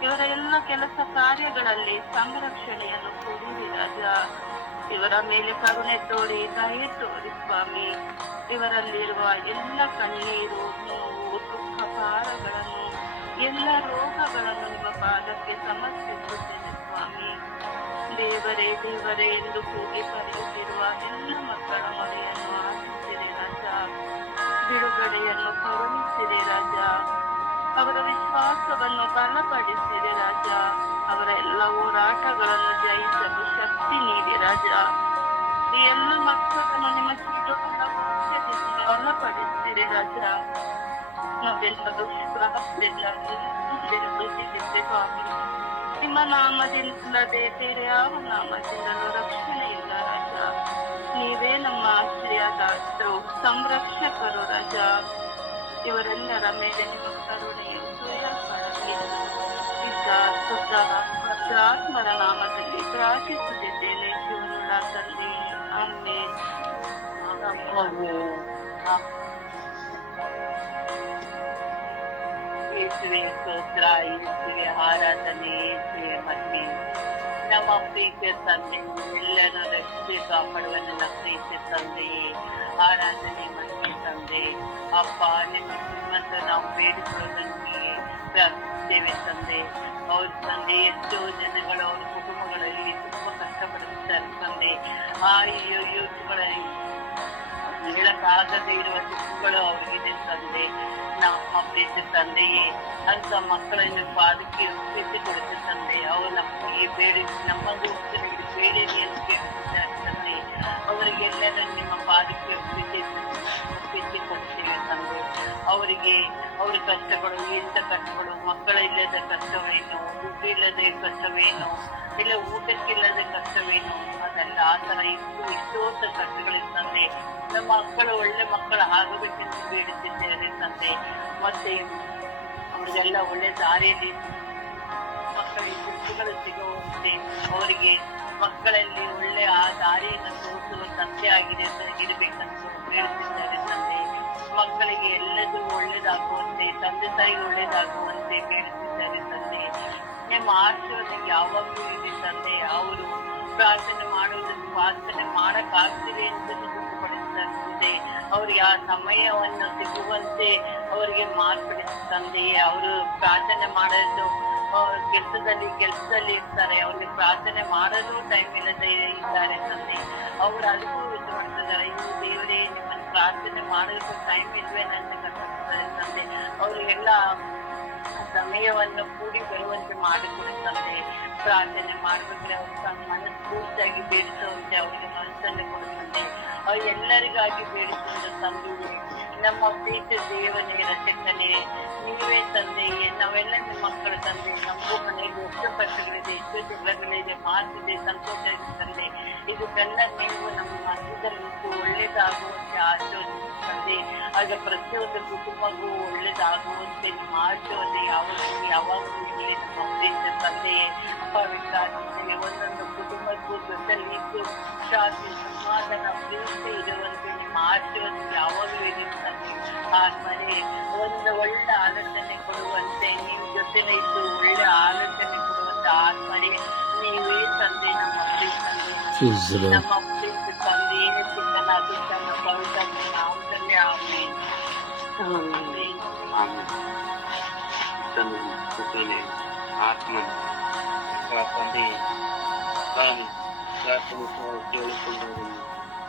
ಇವರ ಎಲ್ಲ ಕೆಲಸ ಕಾರ್ಯಗಳಲ್ಲಿ ಸಂರಕ್ಷಣೆಯನ್ನು ಕೊಡಿರಿ ರಾಜ. ಇವರ ಮೇಲೆ ಕರುಣೆ ತೋರಿ, ದಯೆ ತೋರಿ ಸ್ವಾಮಿ. ಇವರಲ್ಲಿರುವ ಎಲ್ಲ ಕಣ್ಣೀರು, ನೋವು, ದುಃಖ ಭಾರಗಳನ್ನು, ಎಲ್ಲ ರೋಗಗಳನ್ನು ನಿಮ್ಮ ಪಾದಕ್ಕೆ ಸಮರ್ಪಿಸುತ್ತೇನೆ ಸ್ವಾಮಿ. ದೇವರೇ ದೇವರೇ ಎಂದು ಕೂಗಿ ಕರೆಯುತ್ತಿರುವ ಎಲ್ಲ ಮಕ್ಕಳ ಮೊರೆಯನ್ನು ಆಲಿಸಿರಿ ರಾಜ. ಬಿಡುಗಡೆಯನ್ನು ಕರುಣಿಸಿರಿ ರಾಜ. ಅವರ ವಿಶ್ವಾಸವನ್ನು ಬಲಪಡಿಸಿರಿ ರಾಜ. ಅವರ ಎಲ್ಲ ಹೋರಾಟಗಳನ್ನು ಜಯಿಸಲು ಶಕ್ತಿ ನೀಡಿ ರಾಜ. ಈ ಎಲ್ಲ ಮಕ್ಕಳನ್ನು ನಿಮ್ಮ ಚಿತ್ರದಿಂದ ಬಲಪಡಿಸಿರಿ ರಾಜ. ನಾವೆಲ್ಲ ಸ್ವಾಮಿ, ನಿಮ್ಮ ನಾಮದಿಂದಲದೆ ಬೇರೆ ಯಾವ ನಾಮದಿಂದಲೂ ರಕ್ಷಣೆ ಇಲ್ಲ ರಾಜ. ನೀವೇ ನಮ್ಮ ಆಶ್ರಯದಾತರು, ಸಂರಕ್ಷಕರು ರಾಜ. ಇವರೆಲ್ಲರ ಮೇಲೆ ನಿಮ್ಮ ಕರುಣೆಯು ಆತ್ಮರ ನಾಮದಲ್ಲಿ ಪ್ರಾರ್ಥಿಸುತ್ತಿದ್ದೇನೆ ಜೀವನುಳ್ಳ ತಂದೆ. ಆಮೇನ್. ಯೇಸುವೆ ಸ್ತೋತ್ರ, ಯೇಸುವೆ ಆರಾಧನೆ, ಯೇಸುವೆ ಮಹಿಮೆ. ನಮ್ಮ ಪ್ರೀತಿಯ ತಂದೆ, ಎಲ್ಲರ ರಕ್ಷೆ ಕಾಪಾಡುವ ನನ್ನ ಪ್ರೀತಿಯ ತಂದೆಯೇ, ಆರಾಧನೆ ಮಹಿಮೆ ತಂದೆ. ಅಪ್ಪ, ನಿಮ್ಮಂತ ನಾವು ಬೇಡಿಕೊಳ್ಳೋದಕ್ಕೆ ಪ್ರಾರ್ಥಿಸುತ್ತೇವೆ ತಂದೆ. ಅವ್ರ ತಂದೆ, ಎಷ್ಟೋ ಜನಗಳು ಅವ್ರ ಕುಟುಂಬಗಳಲ್ಲಿ ತುಂಬಾ ಕಷ್ಟಪಡುತ್ತಾರೆ ತಂದೆ. ಆ ಯೋಚನೆಗಳಲ್ಲಿ ಹೇಳಕ್ಕಾಗದೇ ಇರುವ ದುಃಖಗಳು ಅವರಿಗಿದೆ ತಂದೆ. ನಮ್ಮ ಪ್ರೀತಿ ತಂದೆಯೇ, ಅಂತ ಮಕ್ಕಳನ್ನು ಪಾದಕ್ಕೆ ಒಪ್ಪಿಸಿಕೊಡುತ್ತೆ ತಂದೆ. ಅವರು ನಮಗೆ ಬೇಡಿ ನಮ್ಮದು ಬೇಡಿರಿ ಎಂದು ಕೇಳುತ್ತಿದ್ದಾರೆ ತಂದೆ. ಅವರಿಗೆಲ್ಲರೂ ನಿಮ್ಮ ಪಾದಕ್ಕೆ ಒಪ್ಪಿಸಿಕೊಡ್ತೇವೆ ತಂದೆ. ಅವರಿಗೆ ಅವರ ಕಷ್ಟಗಳು, ಎಂತ ಕಷ್ಟಗಳು, ಮಕ್ಕಳಿಲ್ಲದ ಕಷ್ಟವೇನು, ದುಡ್ಡು ಇಲ್ಲದೆ ಕಷ್ಟವೇನು, ಇಲ್ಲ ಊಟಕ್ಕಿಲ್ಲದ ಕಷ್ಟವೇನು, ಅದೆಲ್ಲ ಆ ತರ ಎಷ್ಟೋ ಕಷ್ಟಗಳಿವೆ ತಂದೆ. ನಮ್ಮ ಮಕ್ಕಳು ಒಳ್ಳೆ ಮಕ್ಕಳು ಆಗಬೇಕೆಂದು ಬೇಡುತ್ತಿದ್ದೇವೆ ತಂದೆ. ಮತ್ತೆ ಅವ್ರಿಗೆಲ್ಲ ಒಳ್ಳೆ ದಾರಿಯಲ್ಲಿ ಮಕ್ಕಳಿಗೆ ಗುರುತುಗಳು ಸಿಗುವಂತೆ ಅವರಿಗೆ ಮಕ್ಕಳಲ್ಲಿ ಒಳ್ಳೆ ಆ ದಾರಿಯನ್ನು ತೋರಿಸುವ ತಂದೆ ಆಗಿದೆ ಇರಬೇಕಂತ ಬೇಡುತ್ತಿದ್ದಾರೆ ತಂದೆ. ಮಕ್ಕಳಿಗೆ ಎಲ್ಲದೂ ಒಳ್ಳೇದಾಗುವಂತೆ, ತಂದೆ ತಾಯಿ ಒಳ್ಳೇದಾಗುವಂತೆ ಬೇಡುತ್ತಿದ್ದಾರೆ ತಂದೆ. ನಿಮ್ಮ ಆಶೀರ್ವಾದ ಯಾವಾಗಲೂ ಇದೆ ತಂದೆ. ಅವರು ಪ್ರಾರ್ಥನೆ ಮಾಡುವುದನ್ನು ಪ್ರಾರ್ಥನೆ ಮಾಡಕ್ಕಾಗ್ತಿದೆ ಅಂತ ದುಃಖಪಡಿಸುತ್ತೆ. ಅವರಿಗೆ ಆ ಸಮಯವನ್ನು ಸಿಗುವಂತೆ ಅವರಿಗೆ ಮಾರ್ಪಡಿಸ ತಂದೆ. ಅವರು ಪ್ರಾರ್ಥನೆ ಮಾಡೋದು ಕೆಲಸದಲ್ಲಿ ಇರ್ತಾರೆ. ಅವ್ರಿಗೆ ಪ್ರಾರ್ಥನೆ ಮಾಡೋದು ಟೈಮ್ ಇಲ್ಲದೆ ಇದ್ದಾರೆ ತಂದೆ. ಅವರು ಅದಕ್ಕೂ ಇದು ಮಾಡ್ತಿದ್ದಾರೆ, ಇವು ದೇವರೇ ನಿಮ್ಮನ್ನು ಪ್ರಾರ್ಥನೆ ಮಾಡೋದಕ್ಕೂ ಟೈಮ್ ಇಲ್ವೇನಂತ ಕಟ್ಟಿಸ್ತಾರೆ ತಂದೆ. ಅವರಿಗೆಲ್ಲ ಸಮಯವನ್ನು ಕೂಡಿ ಬರುವಂತೆ ಮಾಡಿಕೊಡುತ್ತಂತೆ. ಪ್ರಾರ್ಥನೆ ಮಾಡ್ಬೇಕಾದ್ರೆ ಅವ್ರ ಮನಸ್ಫೂರ್ತಿಯಾಗಿ ಬೇಡಿಸುವಂತೆ ಅವರಿಗೆ ಮನಸ್ಸನ್ನು ಕೊಡುತ್ತಂತೆ. ಅವ್ರು ಎಲ್ಲರಿಗಾಗಿ ಬೇಡಿಸುವಂತ ತಂದೆ. ನಮ್ಮ ಪ್ರೀತಿ ದೇವನೇ, ರಕ್ಷಕನೇ ನೀವೇ ತಂದೆಯೇ. ನಾವೆಲ್ಲ ನಿಮ್ಮ ಮಕ್ಕಳ ತಂದೆ. ನಮಗೂ ಮನೆಯಲ್ಲಿ ಎಷ್ಟು ಕಷ್ಟಗಳಿದೆ, ಎಷ್ಟು ಜಗಳಗಳಿದೆ, ಮಾತಿದೆ, ಸಂತೋಷ ಇದೆ ತಂದೆ. ಇದಕ್ಕೆಲ್ಲ ನೀವು ನಮ್ಮ ಮಧ್ಯದಲ್ಲಿ ಒಳ್ಳೇದಾಗುವಂತೆ ಆಶೀರ್ವದಿಸಿ ತಂದೆ. ಆಗ ಪ್ರತಿಯೊಂದು ಕುಟುಂಬಕ್ಕೂ ಒಳ್ಳೇದಾಗುವಂತೆ ನಿಮ್ಮ ಆಶೀರ್ವಾದ ಯಾವಾಗಲೂ ಇಲ್ಲಿ ನಮ್ಮ ಪ್ರೀತಿ ತಂದೆಯೇ. ಪವಿತ್ರ ಒಂದೊಂದು ಕುಟುಂಬಕ್ಕೂ ಜೊತೆಲಿ ಇದ್ದು ಶಾಂತಿ, ಸಮಾಧಾನ, ಪ್ರೀತಿ ಇರುವಂತೆ ನಿಮ್ಮ ಆಶೀರ್ವಾದ ಯಾವಾಗಲೂ ಇರುತ್ತದೆ. ಆದ್ಮೇಲೆ ಒಂದು ಒಳ್ಳೆ ಆಲೋಚನೆ ಕೊಡುವಂತೆ ನಿಮ್ಮ ಜೊತೆಲೆ ಇದ್ದು ಒಳ್ಳೆ ಆಲೋಚನೆ ಕೊಡುವಂತೆ ಆದ್ಮೇಲೆ ನೀವೇ ತಂದೆ. ನಮ್ಮ ಪ್ರೀತಿ ತಂದೆ, ನಮ್ಮ ಪ್ರೀತಿ ತಂದೆಯೇ ಚಿಕ್ಕನಾಗಿ ತನ್ನ ಪವಿತ್ರ ನಾಮದಲ್ಲಿ ಆಮೇಲೆ ಆತ್ಮ ತಂದೆ ಕೇಳಿಕೊಂಡವರನ್ನು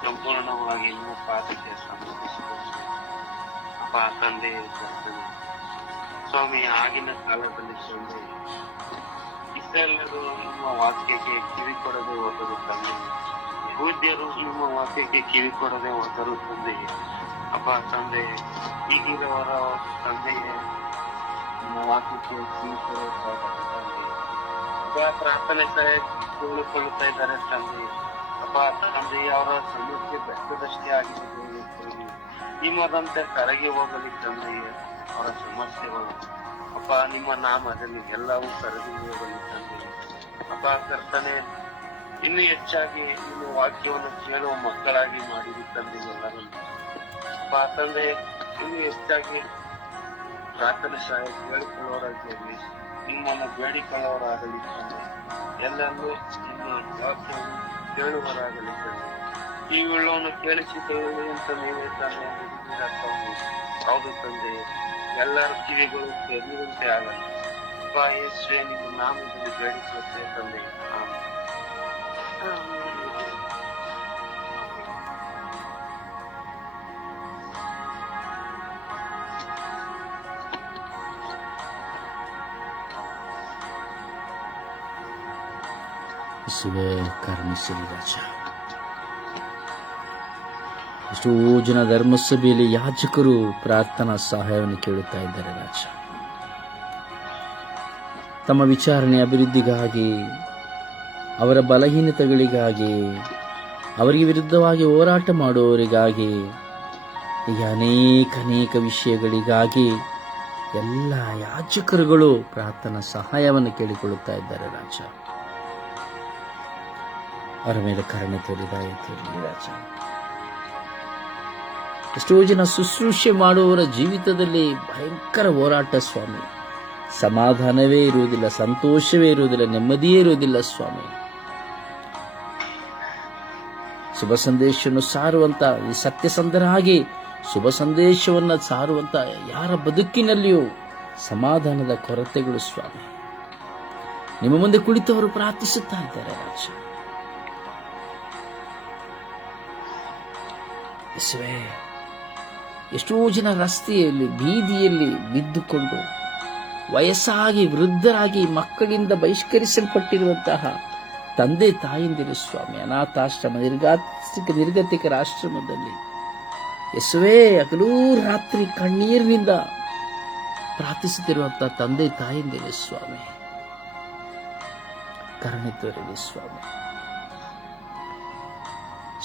ಸಂಪೂರ್ಣವಾಗಿ ನಿಮ್ಮ ಪಾದಕ್ಕೆ ಸಮರ್ಪಿಸಿಕೊಂಡು ಅಪ್ಪ ತಂದೆ ಸ್ವಾಮಿ, ಆಗಿನ ಕಾಲದಲ್ಲಿ ತಂದೆ ಇಸ್ರಾಯೇಲ್ಯರು ನಿಮ್ಮ ವಾಕ್ಯಕ್ಕೆ ಕಿವಿ ಕೊಡದೆ ಹೋದರು ತಂದೆ. ಯಹೂದ್ಯರು ನಿಮ್ಮ ವಾಕ್ಯಕ್ಕೆ ಕಿವಿ ಕೊಡದೆ ಹೋದರು ತಂದೆ. ಅಪ್ಪ ತಂದೆ, ಈಗಿನವರ ತಂದೆಗೆ ನಿಮ್ಮ ವಾಕ್ಯಕ್ಕೆ ಕಿವಿ ಕೊಡುತ್ತಾರೆ ತಂದೆ. ಪ್ರಾರ್ಥನೆ ಕೇಳಿಕೊಳ್ಳುತ್ತಾ ಇದ್ದಾರೆ ತಂದೆ. ಅಪ್ಪ ತಂದೆ, ಅವರ ಸಮಸ್ಯೆ ಬೆಟ್ಟದಷ್ಟೇ ಆಗಿದೆ. ನಿಮ್ಮದಂತೆ ಕರಗಿ ಹೋಗಲಿ ತಂದೆಯೇ ಅವರ ಸಮಸ್ಯೆಗಳು. ಅಪ್ಪ ನಿಮ್ಮ ನಾಮದಲ್ಲಿ ಎಲ್ಲವೂ ಕರಗಿ ಹೋಗಲಿ ತಂದೆ. ಅಪ್ಪ ಕರ್ತನೆ, ಇನ್ನು ಹೆಚ್ಚಾಗಿ ನಿಮ್ಮ ವಾಕ್ಯವನ್ನು ಕೇಳುವ ಮಕ್ಕಳಾಗಿ ಮಾಡಿರಿ ತಂದೆ ಎಲ್ಲರನ್ನು. ಅಪ್ಪ ತಂದೆ, ಇನ್ನು ಹೆಚ್ಚಾಗಿ ಪ್ರಾರ್ಥನೆ ಸಹಾಯ ಕೇಳಿಕೊಳ್ಳೋರಾಗಲಿ, ನಿಮ್ಮನ್ನು ಬೇಡಿಕೊಳ್ಳೋರಾಗಲಿ ತಂದೆ. ಎಲ್ಲರೂ ನಿಮ್ಮ ವಾಕ್ಯವನ್ನು ಕೇಳುವರಾಗಲಿ ತಂದೆ. ಇವುಗಳನ್ನು ಕೇಳಿಸಿಕೊಳ್ಳಿ ಅಂತ ನೀವೇ ತಂದೆ ಹೌದು ತಂದೆ. ಎಲ್ಲರ ಕಿವಿಗಳು ತೆರೆಯುವಂತೆ ಆಗಲ್ಲ. ಅಪ್ಪ ಯೇಸುವೇ, ನಿಮ್ಮ ನಾಮದಲ್ಲಿ ಬೇಡಿಕೊಳ್ಳುತ್ತೇವೆ ತಂದೆ. ಯೇಸುವೇ, ಕರುಣಿಸಿರಿ ರಾಜ. ಎಷ್ಟೋ ಜನ ಧರ್ಮಸಭೆಯಲ್ಲಿ ಯಾಜಕರು ಪ್ರಾರ್ಥನಾ ಸಹಾಯವನ್ನು ಕೇಳುತ್ತಾ ಇದ್ದಾರೆ ರಾಜ. ತಮ್ಮ ವಿಚಾರಣೆ ಅಭಿವೃದ್ಧಿಗಾಗಿ, ಅವರ ಬಲಹೀನತೆಗಳಿಗಾಗಿ, ಅವರಿಗೆ ವಿರುದ್ಧವಾಗಿ ಹೋರಾಟ ಮಾಡುವವರಿಗಾಗಿ, ಹೀಗೆ ಅನೇಕ ವಿಷಯಗಳಿಗಾಗಿ ಎಲ್ಲ ಯಾಜಕರುಗಳು ಪ್ರಾರ್ಥನಾ ಸಹಾಯವನ್ನು ಕೇಳಿಕೊಳ್ಳುತ್ತಾ ಇದ್ದಾರೆ ರಾಜ. ಅವರ ಮೇಲೆ ಕರುಣೆ ತೋರಿ ದಯೆ ತೋರಿ ರಾಜ. ಎಷ್ಟೋ ಜನ ಶುಶ್ರೂಷೆ ಮಾಡುವವರ ಜೀವಿತದಲ್ಲಿ ಭಯಂಕರ ಹೋರಾಟ ಸ್ವಾಮಿ. ಸಮಾಧಾನವೇ ಇರುವುದಿಲ್ಲ, ಸಂತೋಷವೇ ಇರುವುದಿಲ್ಲ, ನೆಮ್ಮದಿಯೇ ಇರುವುದಿಲ್ಲ ಸ್ವಾಮಿ. ಶುಭ ಸಂದೇಶವನ್ನು ಸಾರುವಂತ ಈ ಸತ್ಯಸಂಧರಾಗಿ ಶುಭ ಸಂದೇಶವನ್ನು ಸಾರುವಂತ ಯಾರ ಬದುಕಿನಲ್ಲಿಯೂ ಸಮಾಧಾನದ ಕೊರತೆಗಳು ಸ್ವಾಮಿ. ನಿಮ್ಮ ಮುಂದೆ ಕುಳಿತವರು ಪ್ರಾರ್ಥಿಸುತ್ತಾ ಇದ್ದಾರೆ ರಾಜ. ಯೇಸುವೇ, ಎಷ್ಟೋ ಜನ ರಸ್ತೆಯಲ್ಲಿ ಬೀದಿಯಲ್ಲಿ ಬಿದ್ದುಕೊಂಡು ವಯಸ್ಸಾಗಿ ವೃದ್ಧರಾಗಿ ಮಕ್ಕಳಿಂದ ಬಹಿಷ್ಕರಿಸಲ್ಪಟ್ಟಿರುವಂತಹ ತಂದೆ ತಾಯಂದಿರು ಸ್ವಾಮಿ, ಅನಾಥಾಶ್ರಮ ನಿರ್ಗತಿಕರ ಆಶ್ರಮದಲ್ಲಿ ಯೇಸುವೇ ಹಗಲೂ ರಾತ್ರಿ ಕಣ್ಣೀರಿನಿಂದ ಪ್ರಾರ್ಥಿಸುತ್ತಿರುವಂತಹ ತಂದೆ ತಾಯಂದಿರು ಸ್ವಾಮಿ, ಕರುಣೆ ತೋರಿದೆ ಸ್ವಾಮಿ.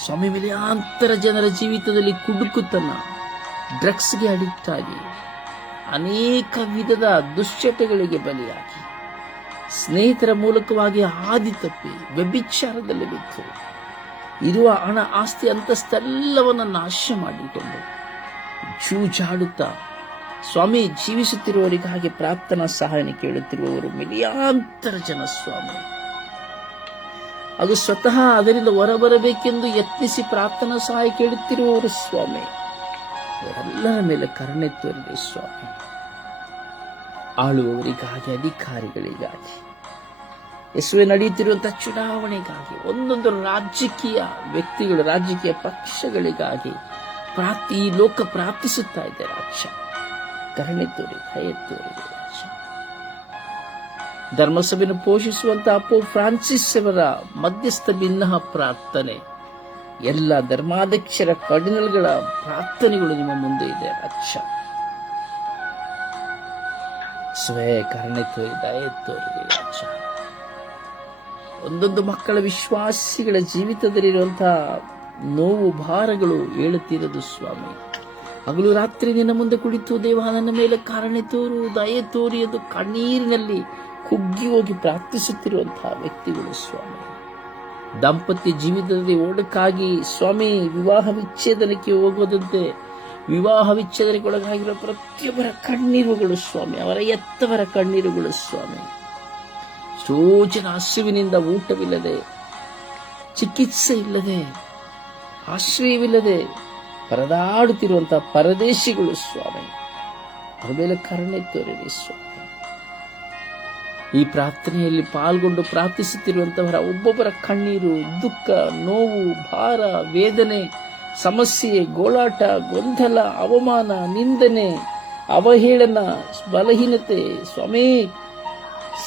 ಸ್ವಾಮಿ, ಮಿಲಿಯಾಂತರ ಜನರ ಜೀವಿತದಲ್ಲಿ ಕುಡುಕುತನ, ಡ್ರಗ್ಸ್ಗೆ ಅಡಿಕ್ಟ್ ಆಗಿ ಅನೇಕ ವಿಧದ ದುಶ್ಚಟಗಳಿಗೆ ಬಲಿಯಾಗಿ ಸ್ನೇಹಿತರ ಮೂಲಕವಾಗಿ ಹಾದಿ ತಪ್ಪಿ ವ್ಯಭಿಚಾರದಲ್ಲಿ ಬಿದ್ದು ಇರುವ ಹಣ ಆಸ್ತಿ ಅಂತಸ್ತೆಲ್ಲವನ್ನು ನಾಶ ಮಾಡಿಕೊಂಡು ಜೂಜಾಡುತ್ತಾ ಸ್ವಾಮಿ ಜೀವಿಸುತ್ತಿರುವವರಿಗಾಗಿ ಪ್ರಾರ್ಥನಾ ಸಹಾಯನ ಕೇಳುತ್ತಿರುವವರು ಮಿಲಿಯಾಂತರ ಜನ ಸ್ವಾಮಿ. ಅದು ಸ್ವತಃ ಅದರಿಂದ ಹೊರಬರಬೇಕೆಂದು ಯತ್ನಿಸಿ ಪ್ರಾರ್ಥನಾ ಸಹಾಯ ಕೇಳುತ್ತಿರುವವರು ಸ್ವಾಮಿ, ಅವರೆಲ್ಲರ ಮೇಲೆ ಕರುಣೆ ತೋರಿದೆ ಸ್ವಾಮಿ. ಆಳುವವರಿಗಾಗಿ, ಅಧಿಕಾರಿಗಳಿಗಾಗಿ, ಯೇಸುವೆ ನಡೆಯುತ್ತಿರುವಂತಹ ಚುನಾವಣೆಗಾಗಿ, ಒಂದೊಂದು ರಾಜಕೀಯ ವ್ಯಕ್ತಿಗಳು, ರಾಜಕೀಯ ಪಕ್ಷಗಳಿಗಾಗಿ ಈ ಲೋಕ ಪ್ರಾರ್ಥಿಸುತ್ತಾ ಇದೆ ರಾಜ. ಕರುಣೆ ತೋರಿ, ದಯೆ ತೋರಿದೆ ರಾಜ. ಧರ್ಮಸಭೆಯನ್ನು ಪೋಷಿಸುವಂತಹ ಪೋಪ್ ಫ್ರಾನ್ಸಿಸ್ ಅವರ ಮಧ್ಯಸ್ಥ ಭಿನ್ನ ಪ್ರಾರ್ಥನೆ, ಎಲ್ಲ ಧರ್ಮಾಧ್ಯಕ್ಷರ ಕಾರ್ಡಿನಲ್ಗಳ ಪ್ರಾರ್ಥನೆಗಳು ನಿಮ್ಮ ಮುಂದೆ ಇದೆ ರಾಜ. ಕರುಣೆ ತೋರಿ, ದಯೆ ತೋರಿದೆ ರಾಜ. ಒಂದೊಂದು ಮಕ್ಕಳ ವಿಶ್ವಾಸಿಗಳ ಜೀವಿತದಲ್ಲಿರುವಂತಹ ನೋವು ಭಾರಗಳು ಹೇಳುತ್ತಿರೋದು ಸ್ವಾಮಿ. ಹಗಲು ರಾತ್ರಿ ನಿನ್ನ ಮುಂದೆ ಕುಳಿತು ದೇವ ನನ್ನ ಮೇಲೆ ಕರುಣೆ ತೋರು, ದಯೆ ತೋರಿ ಎಂದು ಕಣ್ಣೀರಿನಲ್ಲಿ ಕುಗ್ಗಿ ಹೋಗಿ ಪ್ರಾರ್ಥಿಸುತ್ತಿರುವಂತಹ ವ್ಯಕ್ತಿಗಳು ಸ್ವಾಮಿ. ದಾಂಪತ್ಯ ಜೀವಿತದಲ್ಲಿ ಓಡಕ್ಕಾಗಿ ಸ್ವಾಮಿ ವಿವಾಹ ವಿಚ್ಛೇದನಕ್ಕೆ ಹೋಗೋದಂತೆ ವಿವಾಹ ವಿಚ್ಛೇದನಕ್ಕೆ ಒಳಗಾಗಿರುವ ಪ್ರತಿಯೊಬ್ಬರ ಕಣ್ಣೀರುಗಳು ಸ್ವಾಮಿ, ಅವರ ಎತ್ತವರ ಕಣ್ಣೀರುಗಳು ಸ್ವಾಮಿ. ಎಷ್ಟೋ ಜನ ಹಸುವಿನಿಂದ ಊಟವಿಲ್ಲದೆ, ಚಿಕಿತ್ಸೆ ಇಲ್ಲದೆ, ಆಶ್ರಯವಿಲ್ಲದೆ ಪರದಾಡುತ್ತಿರುವಂತಹ ಪರದೇಶಿಗಳು ಸ್ವಾಮಿ, ಅವರ ಮೇಲೆ ಕರುಣೆ ತೋರಿದೆ ಸ್ವಾಮಿ. ಈ ಪ್ರಾರ್ಥನೆಯಲ್ಲಿ ಪಾಲ್ಗೊಂಡು ಪ್ರಾರ್ಥಿಸುತ್ತಿರುವಂತಹವರ ಒಬ್ಬೊಬ್ಬರ ಕಣ್ಣೀರು, ದುಃಖ, ನೋವು, ಭಾರ, ವೇದನೆ, ಸಮಸ್ಯೆ, ಗೋಳಾಟ, ಗೊಂದಲ, ಅವಮಾನ, ನಿಂದನೆ, ಅವಹೇಳನ, ಬಲಹೀನತೆ ಸ್ವಾಮಿ,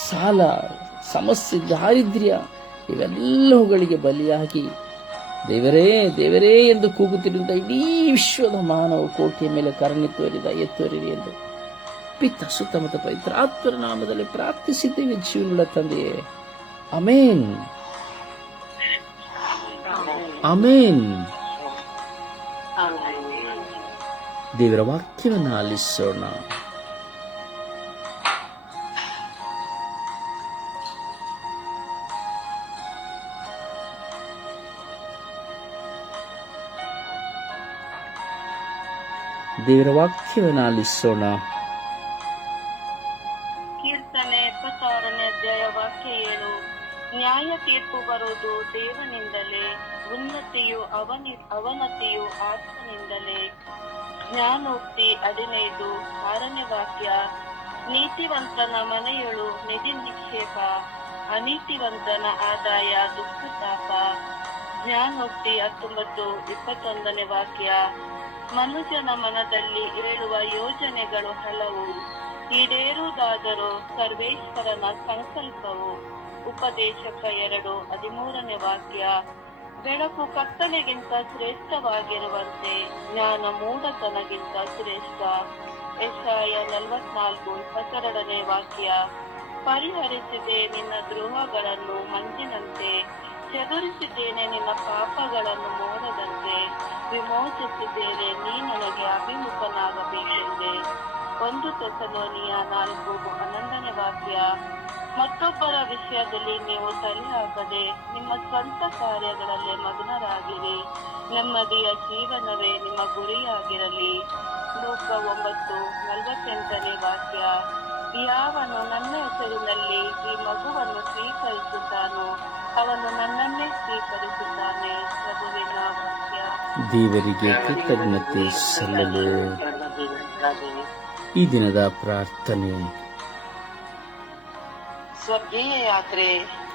ಸಾಲ, ಸಮಸ್ಯೆ, ದಾರಿದ್ರ್ಯ ಇವೆಲ್ಲವುಗಳಿಗೆ ಬಲಿಯಾಗಿ ದೇವರೇ ದೇವರೇ ಎಂದು ಕೂಗುತ್ತಿರುವಂತಹ ಇಡೀ ವಿಶ್ವದ ಮಾನವ ಕೋಟಿಯ ಮೇಲೆ ಕರುಣೆ ತೋರಿದ ಎತ್ತೋರಿರಿ ಎಂದು ಪಿತ ಸುತ್ತಮುತ್ತ ಪವಿತ್ರಾತ್ಮರ ನಾಮದಲ್ಲಿ ಪ್ರಾರ್ಥಿಸಿದ್ದೇವೆ ಜೀವನದ ತಂದೆಯೇ. Amen, amen. ದೇವರ ವಾಕ್ಯವನ್ನು ಆಲಿಸೋಣ. ದೇವರ ವಾಕ್ಯವನ್ನು ಆಲಿಸೋಣ. ಕೀರ್ತನೆ 76ನೇ ಅಧ್ಯಾಯ ವಾಕ್ಯ 7. ನ್ಯಾಯ ತೀರ್ಪು ಬರುವುದು ದೇವನಿಂದಲೇ, ಉನ್ನತಿಯು ಅವನತಿಯು ಆತನಿಂದಲೇ. ಜ್ಞಾನೋಕ್ತಿ 15 6ನೇ ವಾಕ್ಯ. ನೀತಿವಂತನ ಮನೆಯೊಳು ನಿಧಿ ನಿಕ್ಷೇಪ, ಅನೀತಿವಂತನ ಆದಾಯ ದುಃಖತಾಪ. ಜ್ಞಾನೋಕ್ತಿ 19 21ನೇ ವಾಕ್ಯ. ಮನುಷ್ಯನ ಮನದಲ್ಲಿ ಏಳುವ ಯೋಜನೆಗಳು ಹಲವು, ಈಡೇರುವುದಾದರೂ ಸರ್ವೇಶ್ವರನ ಸಂಕಲ್ಪವು. ಉಪದೇಶಕ 2 13ನೇ ವಾಕ್ಯ. ಬೆಳಕು ಕತ್ತಲೆಗಿಂತ ಶ್ರೇಷ್ಠವಾಗಿರುವಂತೆ ಜ್ಞಾನ ಮೂಢತನಗಿಂತ ಶ್ರೇಷ್ಠ. ಯೆಶಾಯ 44 22ನೇ ವಾಕ್ಯ. ಪರಿಹರಿಸಿದೆ ನಿನ್ನ ದ್ರೋಹಗಳನ್ನು ಮಂಜಿನಂತೆ, ಚದುರಿಸಿದ್ದೇನೆ ನಿನ್ನ ಪಾಪಗಳನ್ನು ಮೋಡದಂತೆ. ವಿಮೋಚಿಸಿದ್ದೇನೆ, ನೀ ನನಗೆ ಅಭಿಮುಖನಾಗಬೇಕೆಂದೆ. 1 ಥೆಸಲೋನಿಯ 4:11ನೇ ವಾಕ್ಯ. ಮತ್ತೊಬ್ಬರ ವಿಷಯದಲ್ಲಿ ನೀವು ತಲೆ ಹಾಕದೆ ನಿಮ್ಮ ಸ್ವಂತ ಕಾರ್ಯಗಳಲ್ಲೇ ಮಗ್ನರಾಗಿರಿ. ನೆಮ್ಮದಿಯ ಜೀವನವೇ ನಿಮ್ಮ ಗುರಿಯಾಗಿರಲಿ. ಲೂಕ 9:48ನೇ ವಾಕ್ಯ. ಯಾವನು ನನ್ನ ಹೆಸರಿನಲ್ಲಿ ಈ ಮಗುವನ್ನು ಸ್ವೀಕರಿಸುತ್ತಾನೋ ಅವನು ನನ್ನನ್ನೇ ಸ್ವೀಕರಿಸುತ್ತಾನೆ. ಪ್ರಭುವಿನ ವಾಕ್ಯ. ದೇವರಿಗೆ ಕೃತಜ್ಞತೆ ಸಲ್ಲಲು. ಈ ದಿನದ ಪ್ರಾರ್ಥನೆ. ಸ್ವರ್ಗೀಯ ಯಾತ್ರೆ.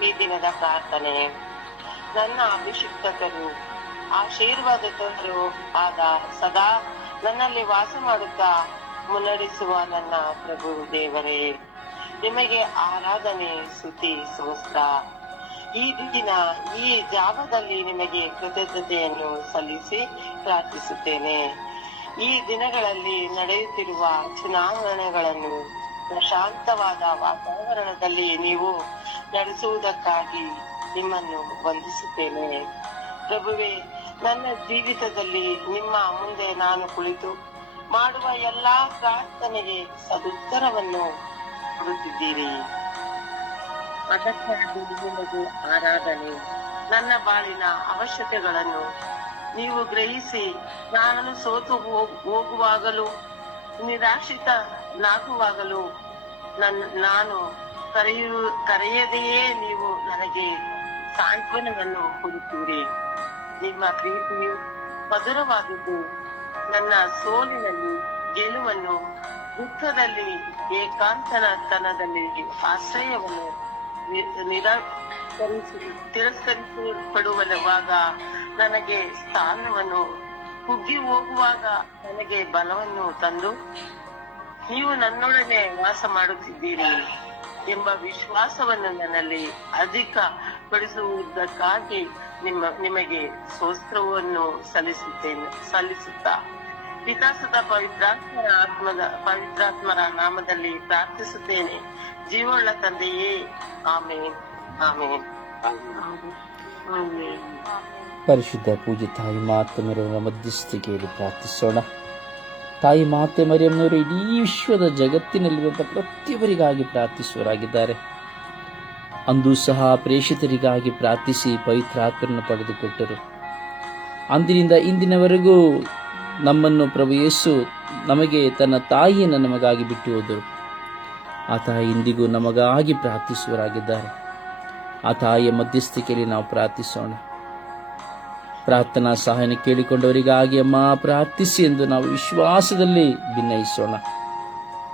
ಈ ದಿನದ ಪ್ರಾರ್ಥನೆ. ನನ್ನ ಅಭಿಷಿಕ್ತರು, ಆಶೀರ್ವಾದಕರು ಆದ ಸದಾ ನನ್ನಲ್ಲಿ ವಾಸ ಮಾಡುತ್ತಾ ಮುನ್ನಡೆಸುವ ನನ್ನ ಪ್ರಭು ದೇವರೇ, ನಿಮಗೆ ಆರಾಧನೆ, ಸ್ತುತಿ, ಸ್ತೋತ್ರ. ಈ ದಿನ ಈ ಜಾವದಲ್ಲಿ ನಿಮಗೆ ಕೃತಜ್ಞತೆಯನ್ನು ಸಲ್ಲಿಸಿ ಪ್ರಾರ್ಥಿಸುತ್ತೇನೆ. ಈ ದಿನಗಳಲ್ಲಿ ನಡೆಯುತ್ತಿರುವ ಚುನಾವಣೆಗಳನ್ನು ಪ್ರಶಾಂತವಾದ ವಾತಾವರಣದಲ್ಲಿ ನೀವು ನಡೆಸುವುದಕ್ಕಾಗಿ ನಿಮ್ಮನ್ನು ವಂದಿಸುತ್ತೇನೆ. ಪ್ರಭುವೇ, ನನ್ನ ಜೀವಿತದಲ್ಲಿ ನಿಮ್ಮ ಮುಂದೆ ನಾನು ಕುಳಿತು ಮಾಡುವ ಎಲ್ಲಾ ಪ್ರಾರ್ಥನೆಗೆ ಸದುತ್ತರವನ್ನು ಕೊಡುತ್ತಿದ್ದೀರಿ. ಅದಕ್ಕಾಗಿ ನಿಮಗೆ ಆರಾಧನೆ. ನನ್ನ ಬಾಳಿನ ಅವಶ್ಯಕತೆಗಳನ್ನು ನೀವು ಗ್ರಹಿಸಿ, ನಾನು ಸೋತು ಹೋಗುವಾಗಲೂ ನಿರಾಶ್ರಿತನಾಗುವಾಗಲೂ ನಾನು ಕರೆಯದೆಯೇ ನೀವು ನನಗೆ ಸಾಂತ್ವನವನ್ನು ಕೊಡುತ್ತೀರಿ. ನಿಮ್ಮ ಪ್ರೀತಿಯು ಮಧುರವಾದದ್ದು. ನನ್ನ ಸೋಲಿನಲ್ಲಿ ಗೆಲುವನ್ನು, ದುಃಖದಲ್ಲಿ ಏಕಾಂತನತನದಲ್ಲಿ ಆಶ್ರಯವನ್ನು, ತಿರಸ್ಕರಿಸಲ್ಪಡುವಾಗ ನನಗೆ ಸ್ಥಾನವನ್ನು, ಕುಗ್ಗಿ ಹೋಗುವಾಗ ನನಗೆ ಬಲವನ್ನು ತಂದು ನೀವು ನನ್ನೊಡನೆ ವಾಸ ಮಾಡುತ್ತಿದ್ದೀರಿ ಎಂಬ ವಿಶ್ವಾಸವನ್ನು ನನ್ನಲ್ಲಿ ಅಧಿಕಪಡಿಸುವುದಕ್ಕಾಗಿ ನಿಮಗೆ ಸ್ತೋತ್ರವನ್ನು ಸಲ್ಲಿಸುತ್ತಾ ವಿಕಾಸದ ಪವಿತ್ರಾತ್ಮರ ನಾಮದಲ್ಲಿ ಪ್ರಾರ್ಥಿಸುತ್ತೇನೆ, ಜೀವವುಳ್ಳ ತಂದೆಯೇ. ಆಮೇನ್, ಆಮೇನ್, ಆಮೇನ್. ಪರಿಶುದ್ಧ ಪೂಜೆ ತಾಯಿ ಮಾತೆ ಮರಿಯಮ್ಮನ ಮಧ್ಯಸ್ಥಿಕೆಯಲ್ಲಿ ಪ್ರಾರ್ಥಿಸೋಣ. ತಾಯಿ ಮಾತೆ ಮರಿಯಮ್ಮನವರು ಇಡೀ ವಿಶ್ವದ ಜಗತ್ತಿನಲ್ಲಿರುವಂಥ ಪ್ರತಿಯೊಬ್ಬರಿಗಾಗಿ ಪ್ರಾರ್ಥಿಸುವರಾಗಿದ್ದಾರೆ. ಅಂದು ಸಹ ಪ್ರೇಷಿತರಿಗಾಗಿ ಪ್ರಾರ್ಥಿಸಿ ಪವಿತ್ರಾತ್ಮರನ್ನು ಪಡೆದುಕೊಟ್ಟರು. ಅಂದಿನಿಂದ ಇಂದಿನವರೆಗೂ ನಮ್ಮನ್ನು ಪ್ರಭು ಯೇಸು ನಮಗೆ ತನ್ನ ತಾಯಿಯನ್ನು ನಮಗಾಗಿ ಬಿಟ್ಟು ಹೋದರು. ಆ ತಾಯಿ ಇಂದಿಗೂ ನಮಗಾಗಿ ಪ್ರಾರ್ಥಿಸುವರಾಗಿದ್ದಾರೆ. ಆ ತಾಯಿಯ ಮಧ್ಯಸ್ಥಿಕೆಯಲ್ಲಿ ನಾವು ಪ್ರಾರ್ಥಿಸೋಣ. ಪ್ರಾರ್ಥನಾ ಸಹಾಯನ ಕೇಳಿಕೊಂಡವರಿಗಾಗಿ ಅಮ್ಮ ಪ್ರಾರ್ಥಿಸಿ ಎಂದು ನಾವು ವಿಶ್ವಾಸದಲ್ಲಿ ಭಿನ್ನಯಿಸೋಣ.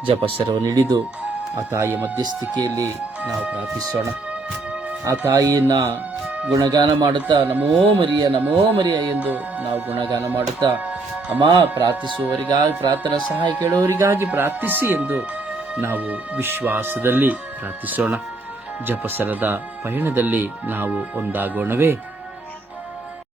ಜಪಸರವನ್ನು ಹಿಡಿದು ಆ ತಾಯಿಯ ಮಧ್ಯಸ್ಥಿಕೆಯಲ್ಲಿ ನಾವು ಪ್ರಾರ್ಥಿಸೋಣ. ಆ ತಾಯಿಯನ್ನ ಗುಣಗಾನ ಮಾಡುತ್ತಾ ನಮೋ ಮರಿಯ ನಮೋ ಮರಿಯ ಎಂದು ನಾವು ಗುಣಗಾನ ಮಾಡುತ್ತಾ ಅಮ್ಮ ಪ್ರಾರ್ಥಿಸುವವರಿಗಾಗಿ, ಪ್ರಾರ್ಥನಾ ಸಹಾಯ ಕೇಳುವವರಿಗಾಗಿ ಪ್ರಾರ್ಥಿಸಿ ಎಂದು ನಾವು ವಿಶ್ವಾಸದಲ್ಲಿ ಪ್ರಾರ್ಥಿಸೋಣ. ಜಪಸರದ ಪಯಣದಲ್ಲಿ ನಾವು ಒಂದಾಗೋಣವೇ.